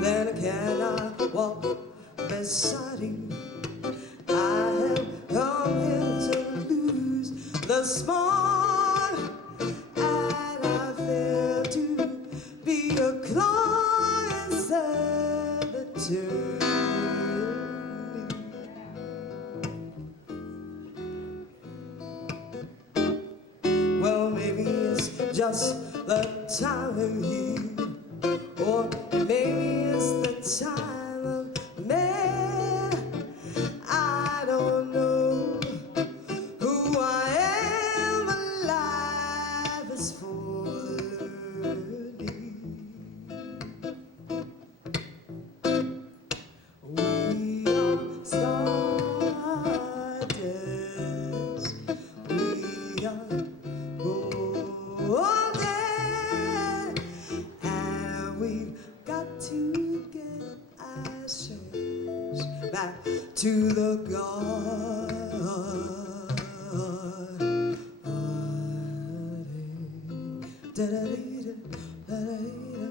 Then can I walk beside you? I have come here to lose the spark, and I fear to be a claw inside the turn. Well, maybe it's just the time of year, or maybe it's the time of man. I don't know who I am, but life is for learning. We are stardust. We are golden, and we've got to get ourselves back to the garden. Da-da-dee-da, da-da-dee-da,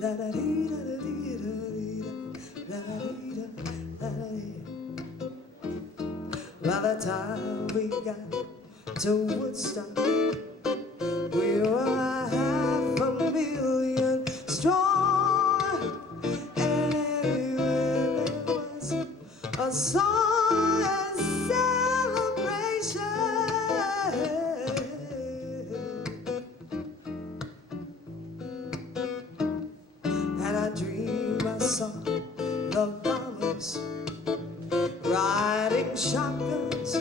da-da-dee-da-dee-da-dee-da, da-da-dee-da, da-da-dee. By the time we got to Woodstock, we were 500,000 strong, and everywhere there was a song and celebration. And I dreamed I saw the bombers riding shotguns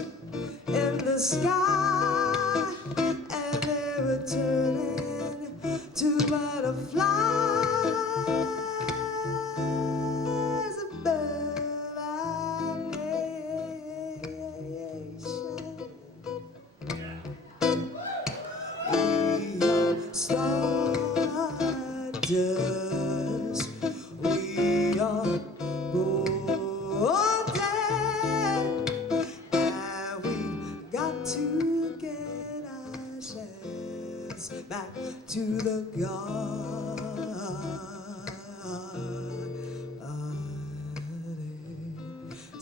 in the sky, and they were turning to butterflies above our nation. We are stardust. We are golden, and we've got to get ourselves back to the garden.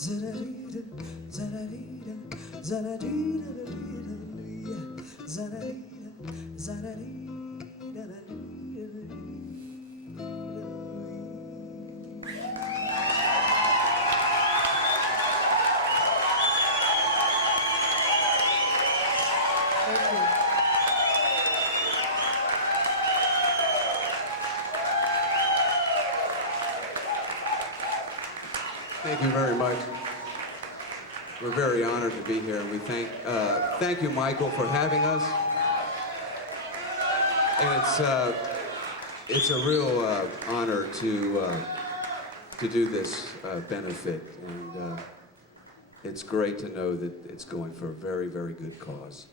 Za-da-dee-da, za-da-dee-da, za-da-dee-da-da-dee-da-dee, za-da-dee-da, za-da-dee-da-da-dee-da-dee. Thank you very much. We're very honored to be here, and we thank you, Michael, for having us. And it's a real honor to do this benefit, and it's great to know that it's going for a very, very good cause.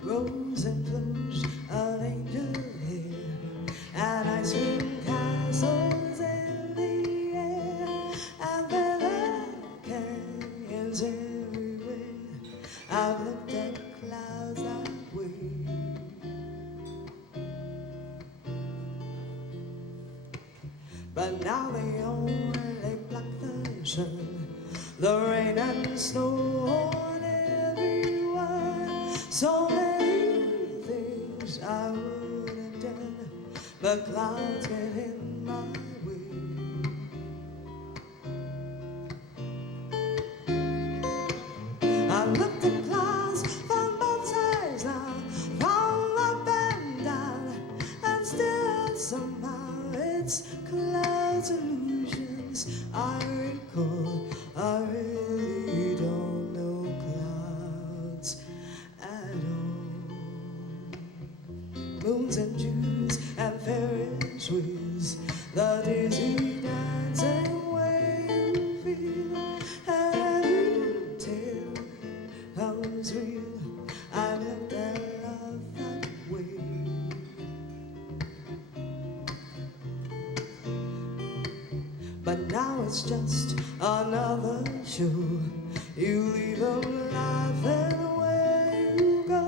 Rose and flush of angel hair and ice cream castles in the air and feather canyons everywhere. I've looked at clouds that way, but now they only block the sun, the rain and snow on everyone. So many things I would have done, but clouds get in my way. I looked at clouds from both sides now, from up and down, and still somehow it's clouds illusions I recall. I really don't know clouds at all. Moons and Jews and Ferris wheels, the dizzy dancing way you feel, and every tale comes real. I've looked at love that way. But now it's just another show. You leave them laughing where you go,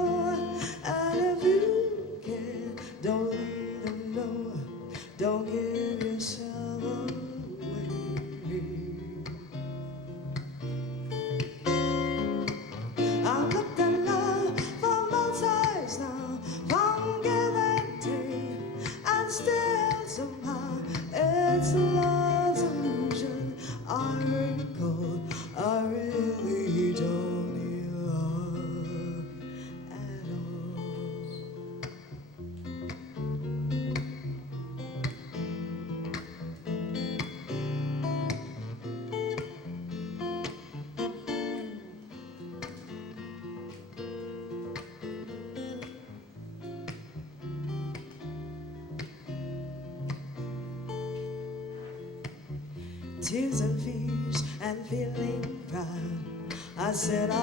and if you can, don't leave them know. Don't give yourself away. I looked at love from both sides now, from give and take, and still somehow it's love's illusion I recall. I really don't need love at all. Tears and fears and feeling proud, I said I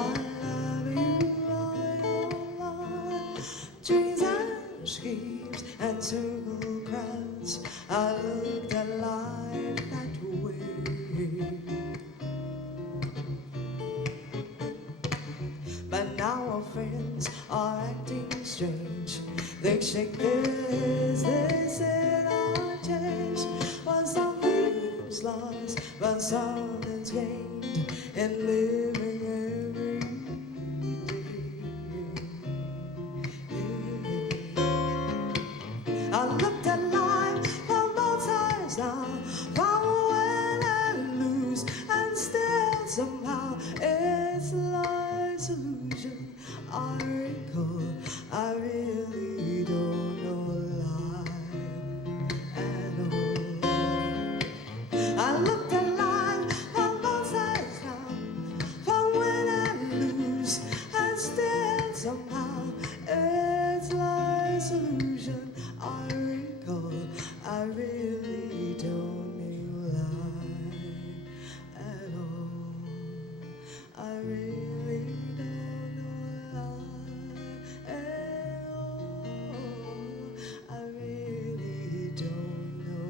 love you right along. Dreams and schemes and circle crowds, I looked at life that way. But now our friends are acting strange. They shake their heads, they said I'll change. Well, something's lost, but something's gained in living every day. I looked at life from both sides now, from win and lose, and still somehow it's life's illusion I recall. I really don't know life at all. I looked at life from both sides now, from win and lose, and still somehow it's life's illusion I recall. I really don't know life at all. I really don't know life at all. I really don't know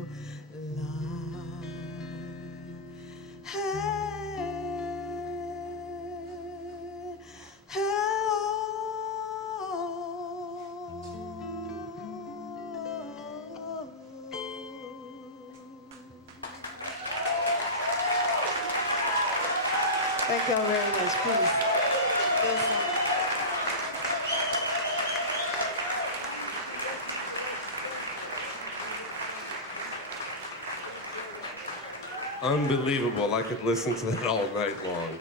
life. Thank y'all very much. Please. Neilson. Unbelievable. I could listen to that all night long.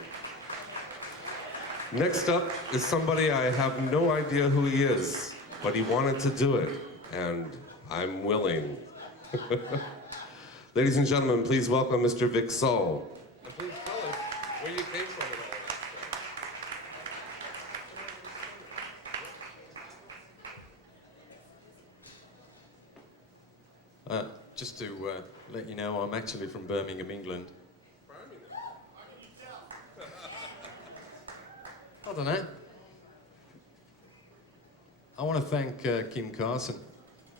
Next up is somebody I have no idea who he is, but he wanted to do it, and I'm willing. Ladies and gentlemen, please welcome Mr. Vic Saul. And please tell us where you came from and all that. Just to let you know, I'm actually from Birmingham, England. I don't know. I want to thank Kim Carson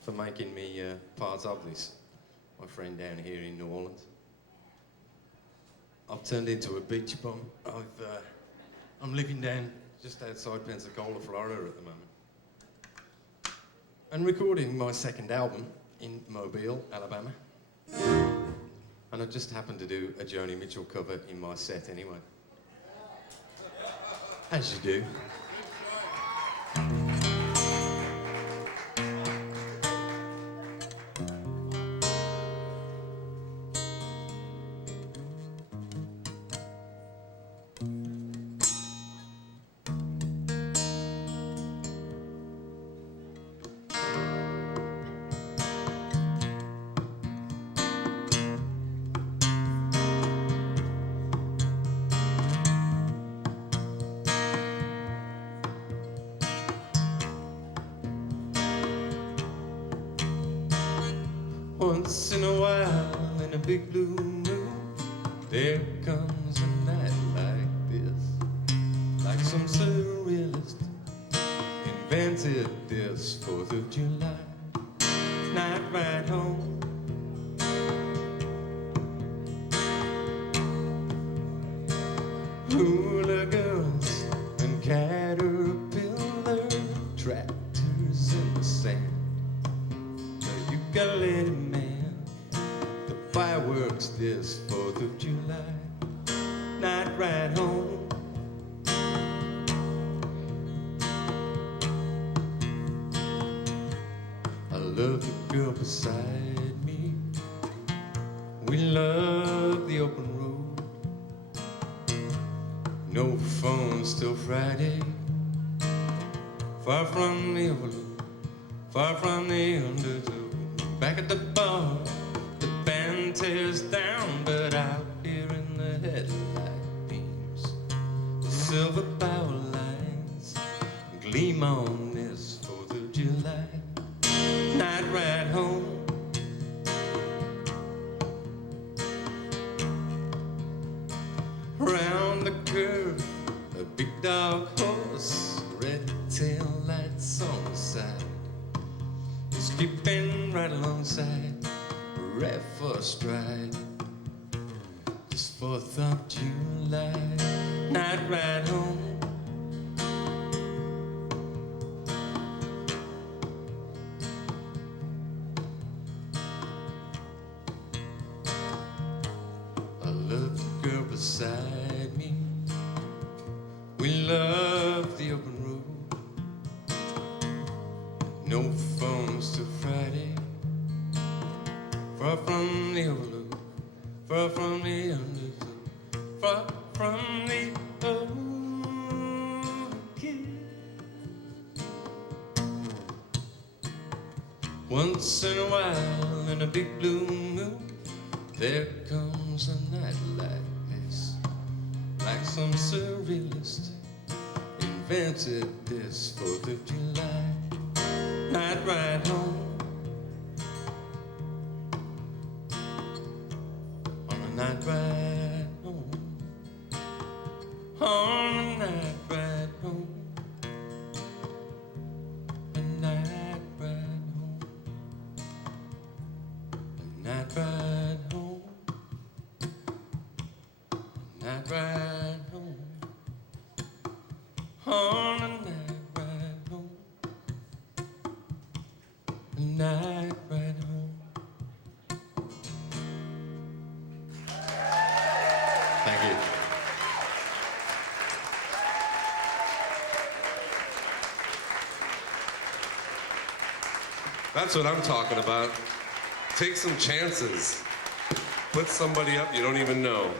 for making me part of this, my friend down here in New Orleans. I've turned into a beach bum. I'm living down just outside Pensacola, Florida at the moment, and recording my second album in Mobile, Alabama. And I just happened to do a Joni Mitchell cover in my set anyway. As you do. Once in a while, in a big blue moon, there comes a night like this, like some surrealist invented this 4th of July night ride home. Hula girls and caterpillar tractors in the sand. Ukulele man, the fireworks this 4th of July night ride home. I love the girl beside me. We love the open road. No phones till Friday. Far from the overlook, far from the undertow. Back at the bar, the band tears down, but out here in the headlight beams, the silver power lines gleam on this 4th of July night ride home. Round the curve, a big dark horse, red tail lights on the side. Skipping right alongside, ready for a stride. Just 4th of July, night ride home. I love the girl beside me. We love the open road. No phones till Friday. Far from the overlook, far from the undertow, far from the overkill. Once in a while, in a big blue moon, there comes a night like this, like some surrealist invented this 4th of July night ride home. On a night ride home. On a night ride home. A night ride home. A night ride home. A night ride home. On a night ride home. Night ride home. Thank you. That's what I'm talking about. Take some chances. Put somebody up you don't even know,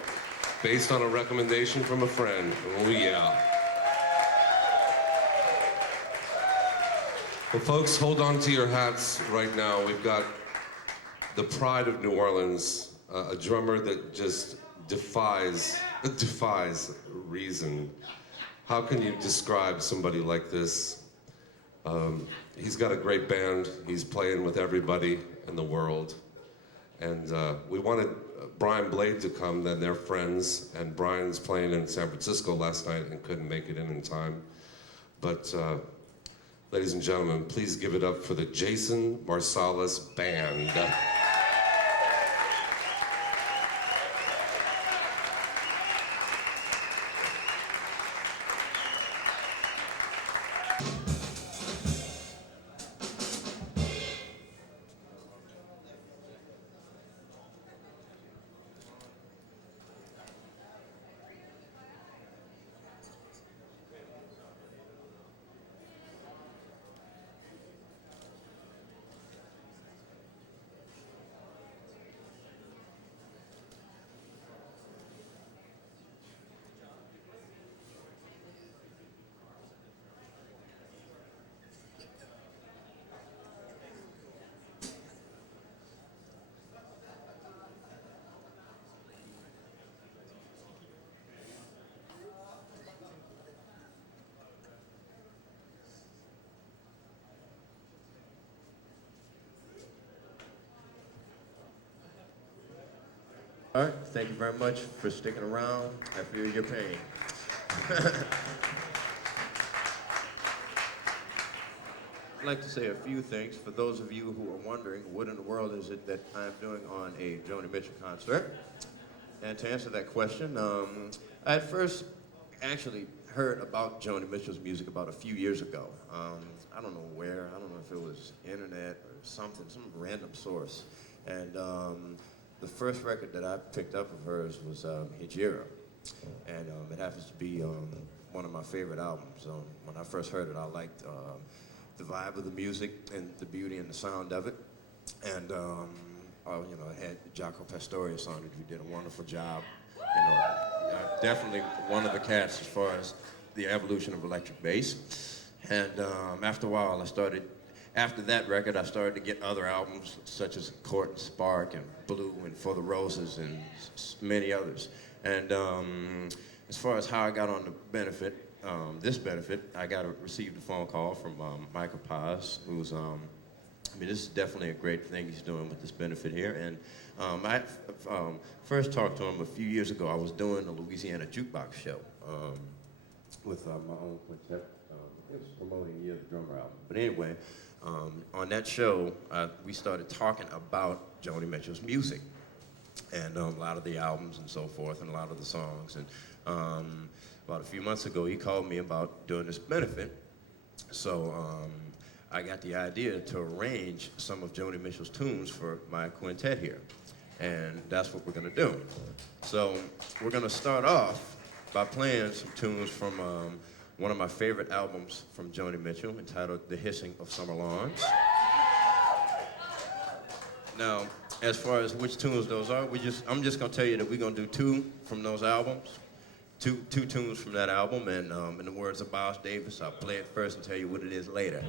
based on a recommendation from a friend. Oh yeah. Well, folks, hold on to your hats right now. We've got the pride of New Orleans, a drummer that just defies reason. How can you describe somebody like this? He's got a great band. He's playing with everybody in the world. And we wanted Brian Blade to come, then they're friends. And Brian's playing in San Francisco last night and couldn't make it in time. But ladies and gentlemen, please give it up for the Jason Marsalis Band. All right, thank you very much for sticking around. I feel your pain. I'd like to say a few things for those of you who are wondering what in the world is it that I'm doing on a Joni Mitchell concert. And to answer that question, I had first actually heard about Joni Mitchell's music about a few years ago. I don't know where, I don't know if it was internet or something, some random source. And the first record that I picked up of hers was Hijira. And it happens to be one of my favorite albums. When I first heard it, I liked the vibe of the music and the beauty and the sound of it. And you know, it had Jaco Pastorius on it, who did a wonderful job. You know, definitely one of the cats as far as the evolution of electric bass. And after a while, after that record, I started to get other albums such as Court and Spark and Blue and For the Roses and many others. And as far as how I got on the benefit, this benefit, I received a phone call from Michael Paz, who's, I mean, this is definitely a great thing he's doing with this benefit here. And I first talked to him a few years ago. I was doing a Louisiana jukebox show with my own quintet. It was promoting Year the Drummer album. But anyway, on that show, we started talking about Joni Mitchell's music and a lot of the albums and so forth and a lot of the songs. And about a few months ago, he called me about doing this benefit. So I got the idea to arrange some of Joni Mitchell's tunes for my quintet here. And that's what we're gonna do. So we're gonna start off by playing some tunes from one of my favorite albums from Joni Mitchell, entitled The Hissing of Summer Lawns. Now, as far as which tunes those are, I'm just gonna tell you that we're gonna do two from those albums, two tunes from that album, and in the words of Miles Davis, I'll play it first and tell you what it is later.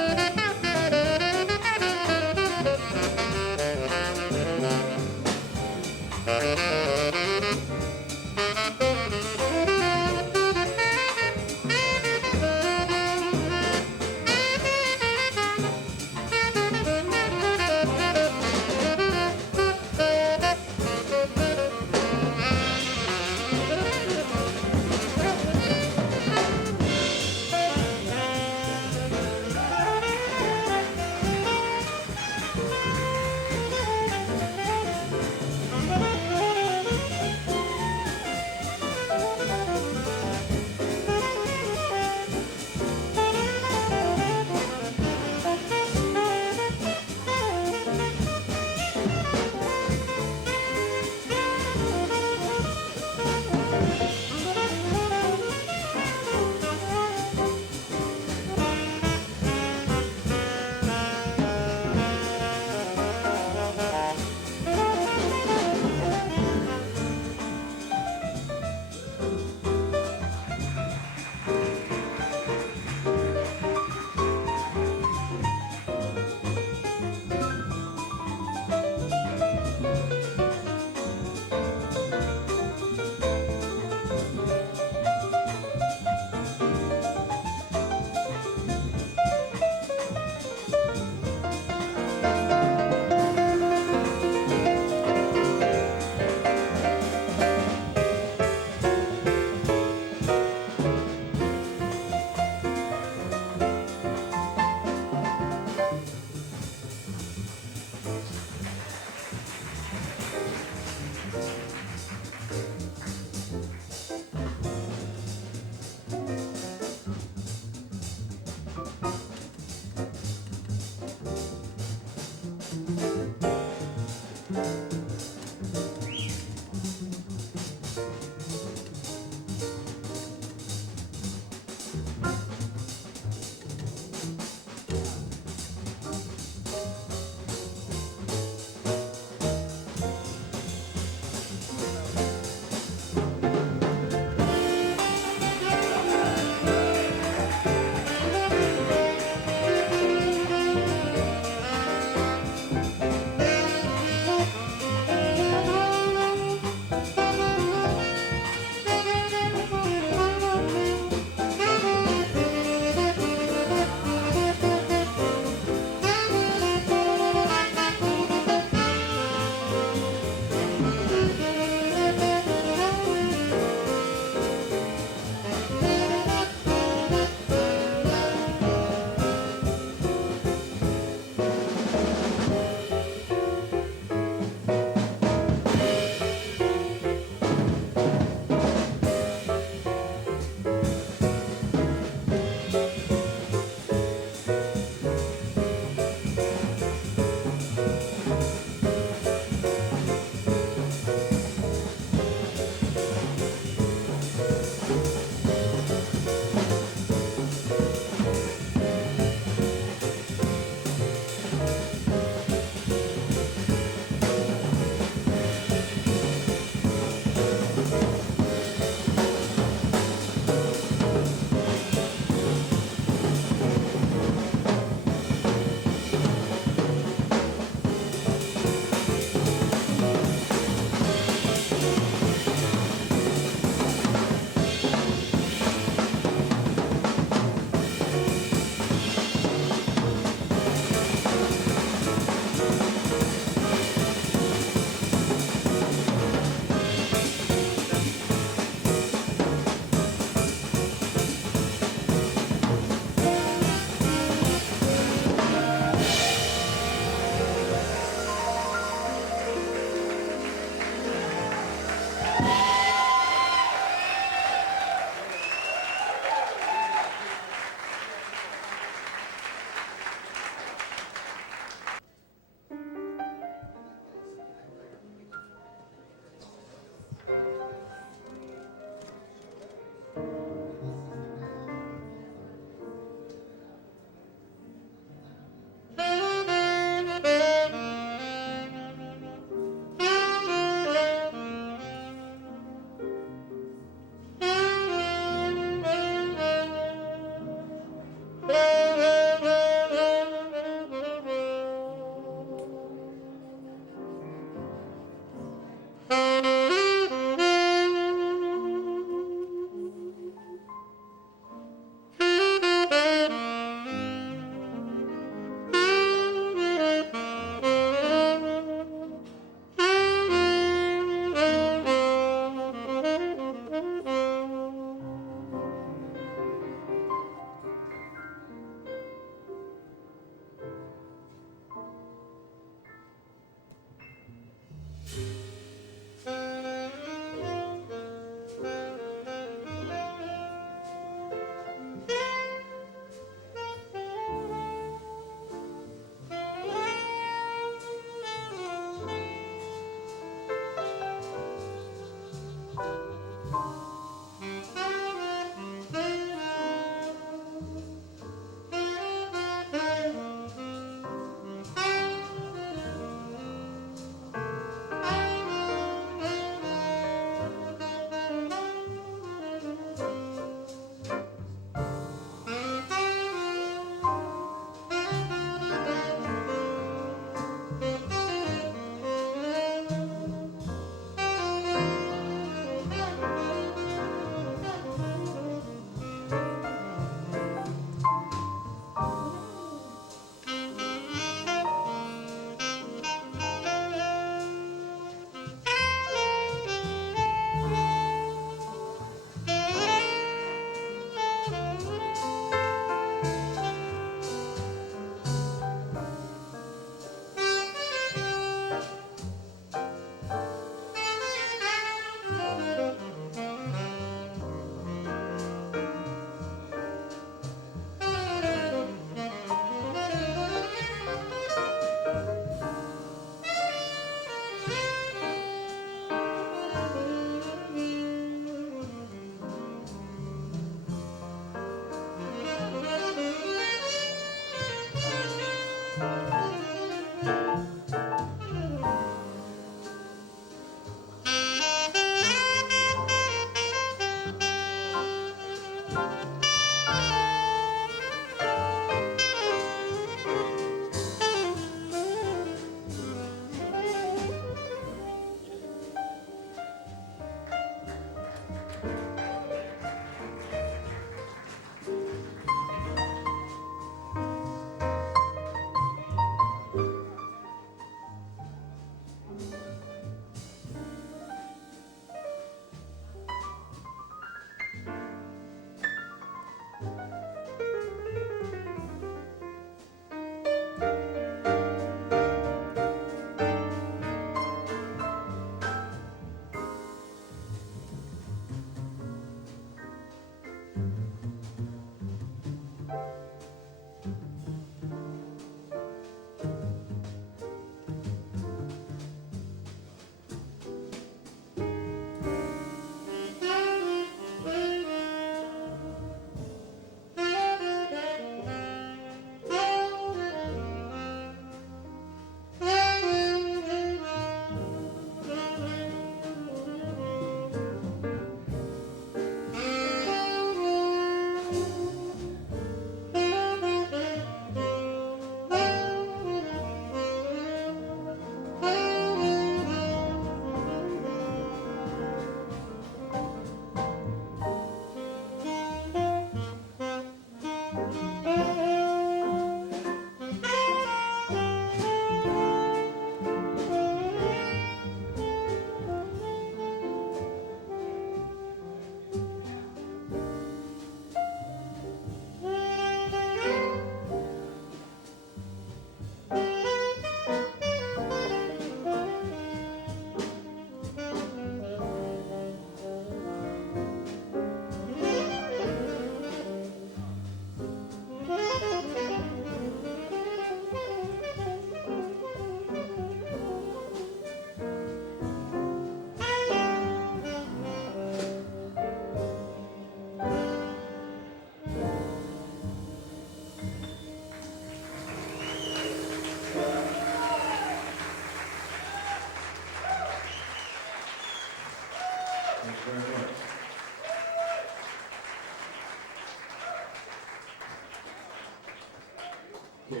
In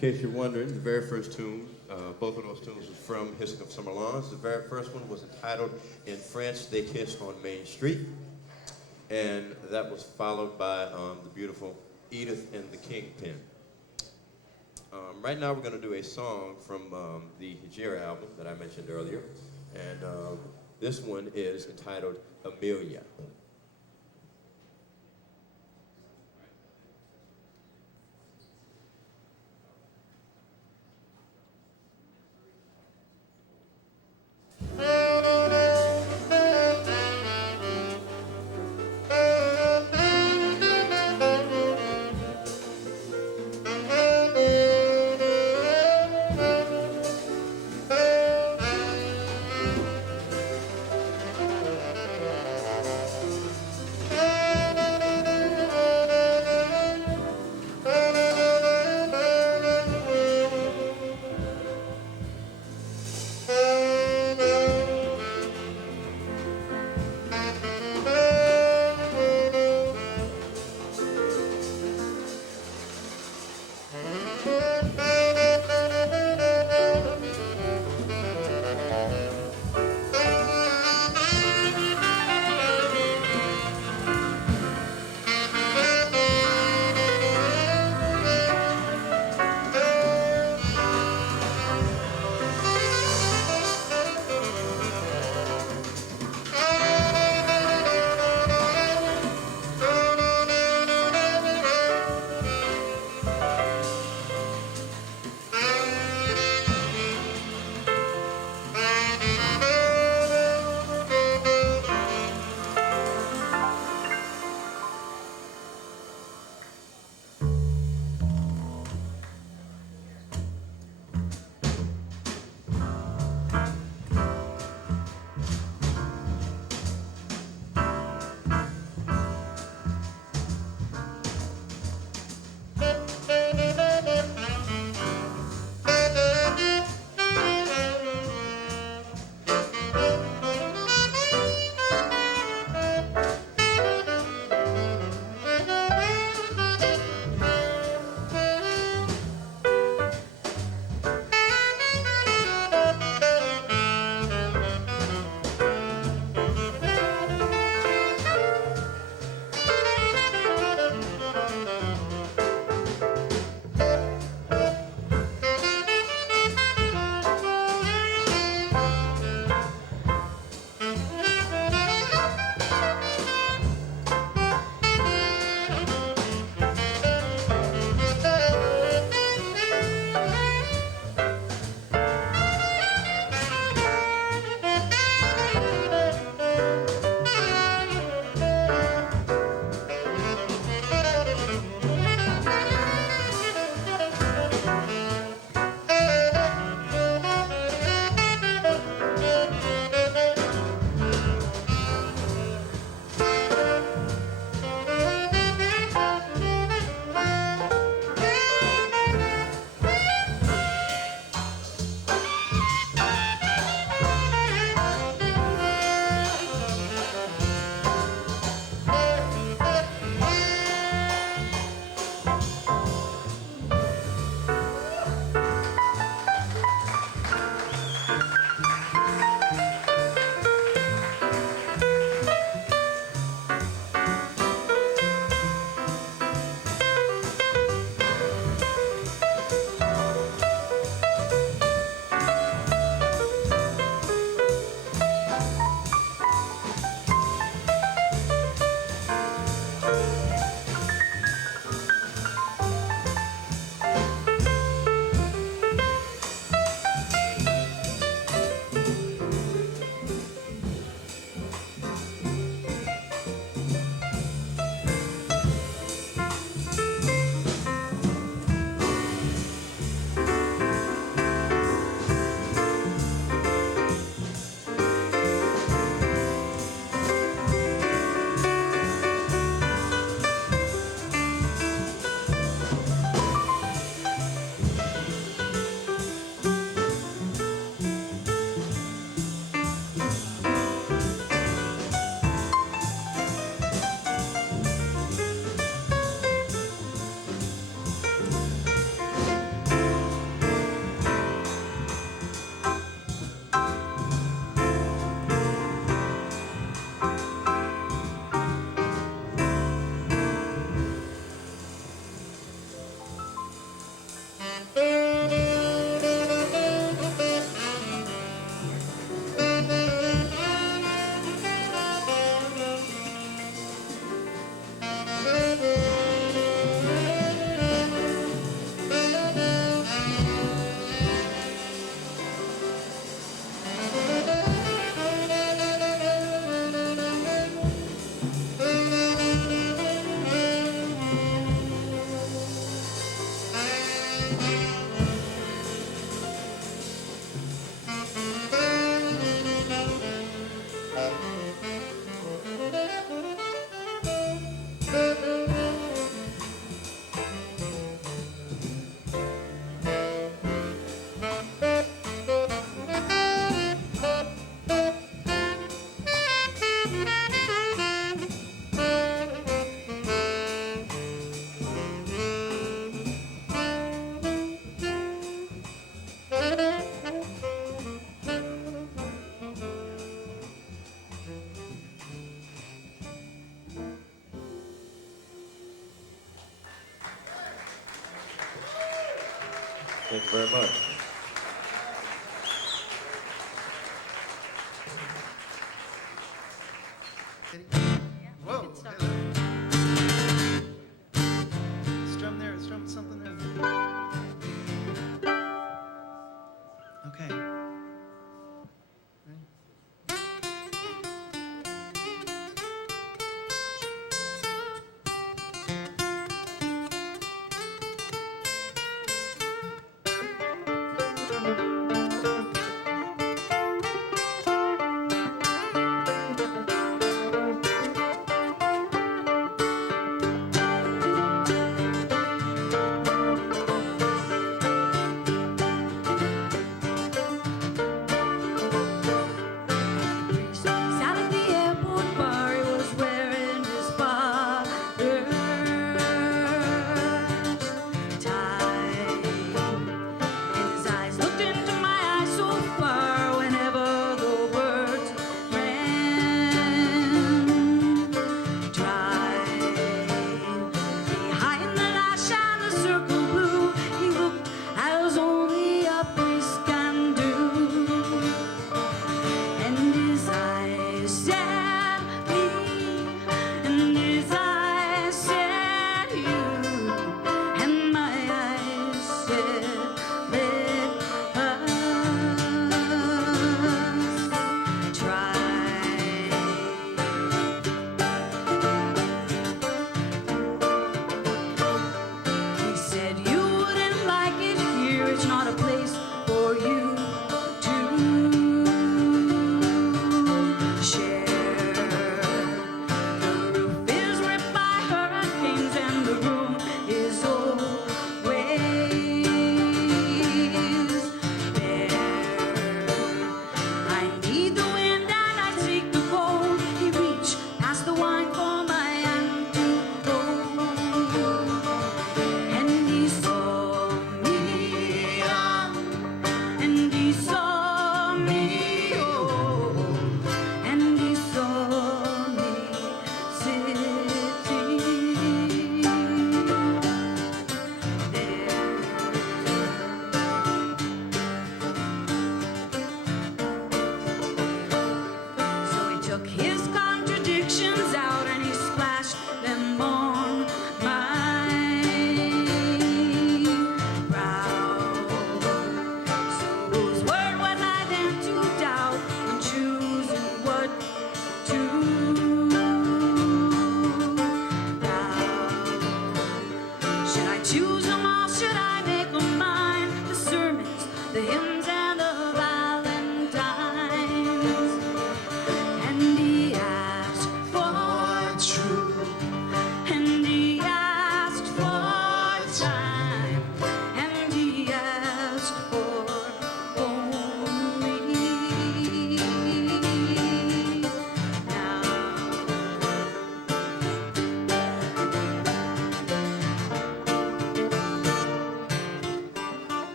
case you're wondering, the very first tune, both of those tunes was from Hissing of Summer Lawns. The very first one was entitled In France They Kissed on Main Street. And that was followed by the beautiful Edith and the Kingpin. Right now we're going to do a song from the Hijira album that I mentioned earlier. And this one is entitled Amelia. Thank you very much. Whoa. Strum there, strum something there. Okay.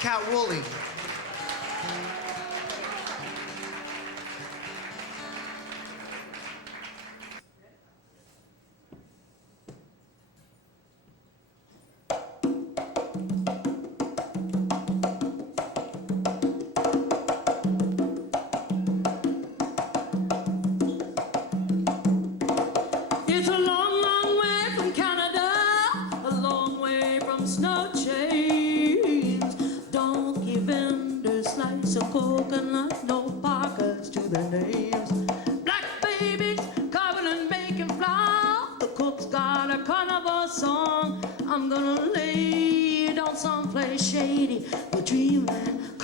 Cat Wooley. It's a long, long way from Canada, a long way from snow chains. Donkey vendors slice of coconut, no pockets to their names. Black babies carving and making flour. The cook's got a carnival song. I'm gonna lay it on someplace shady, where dreamland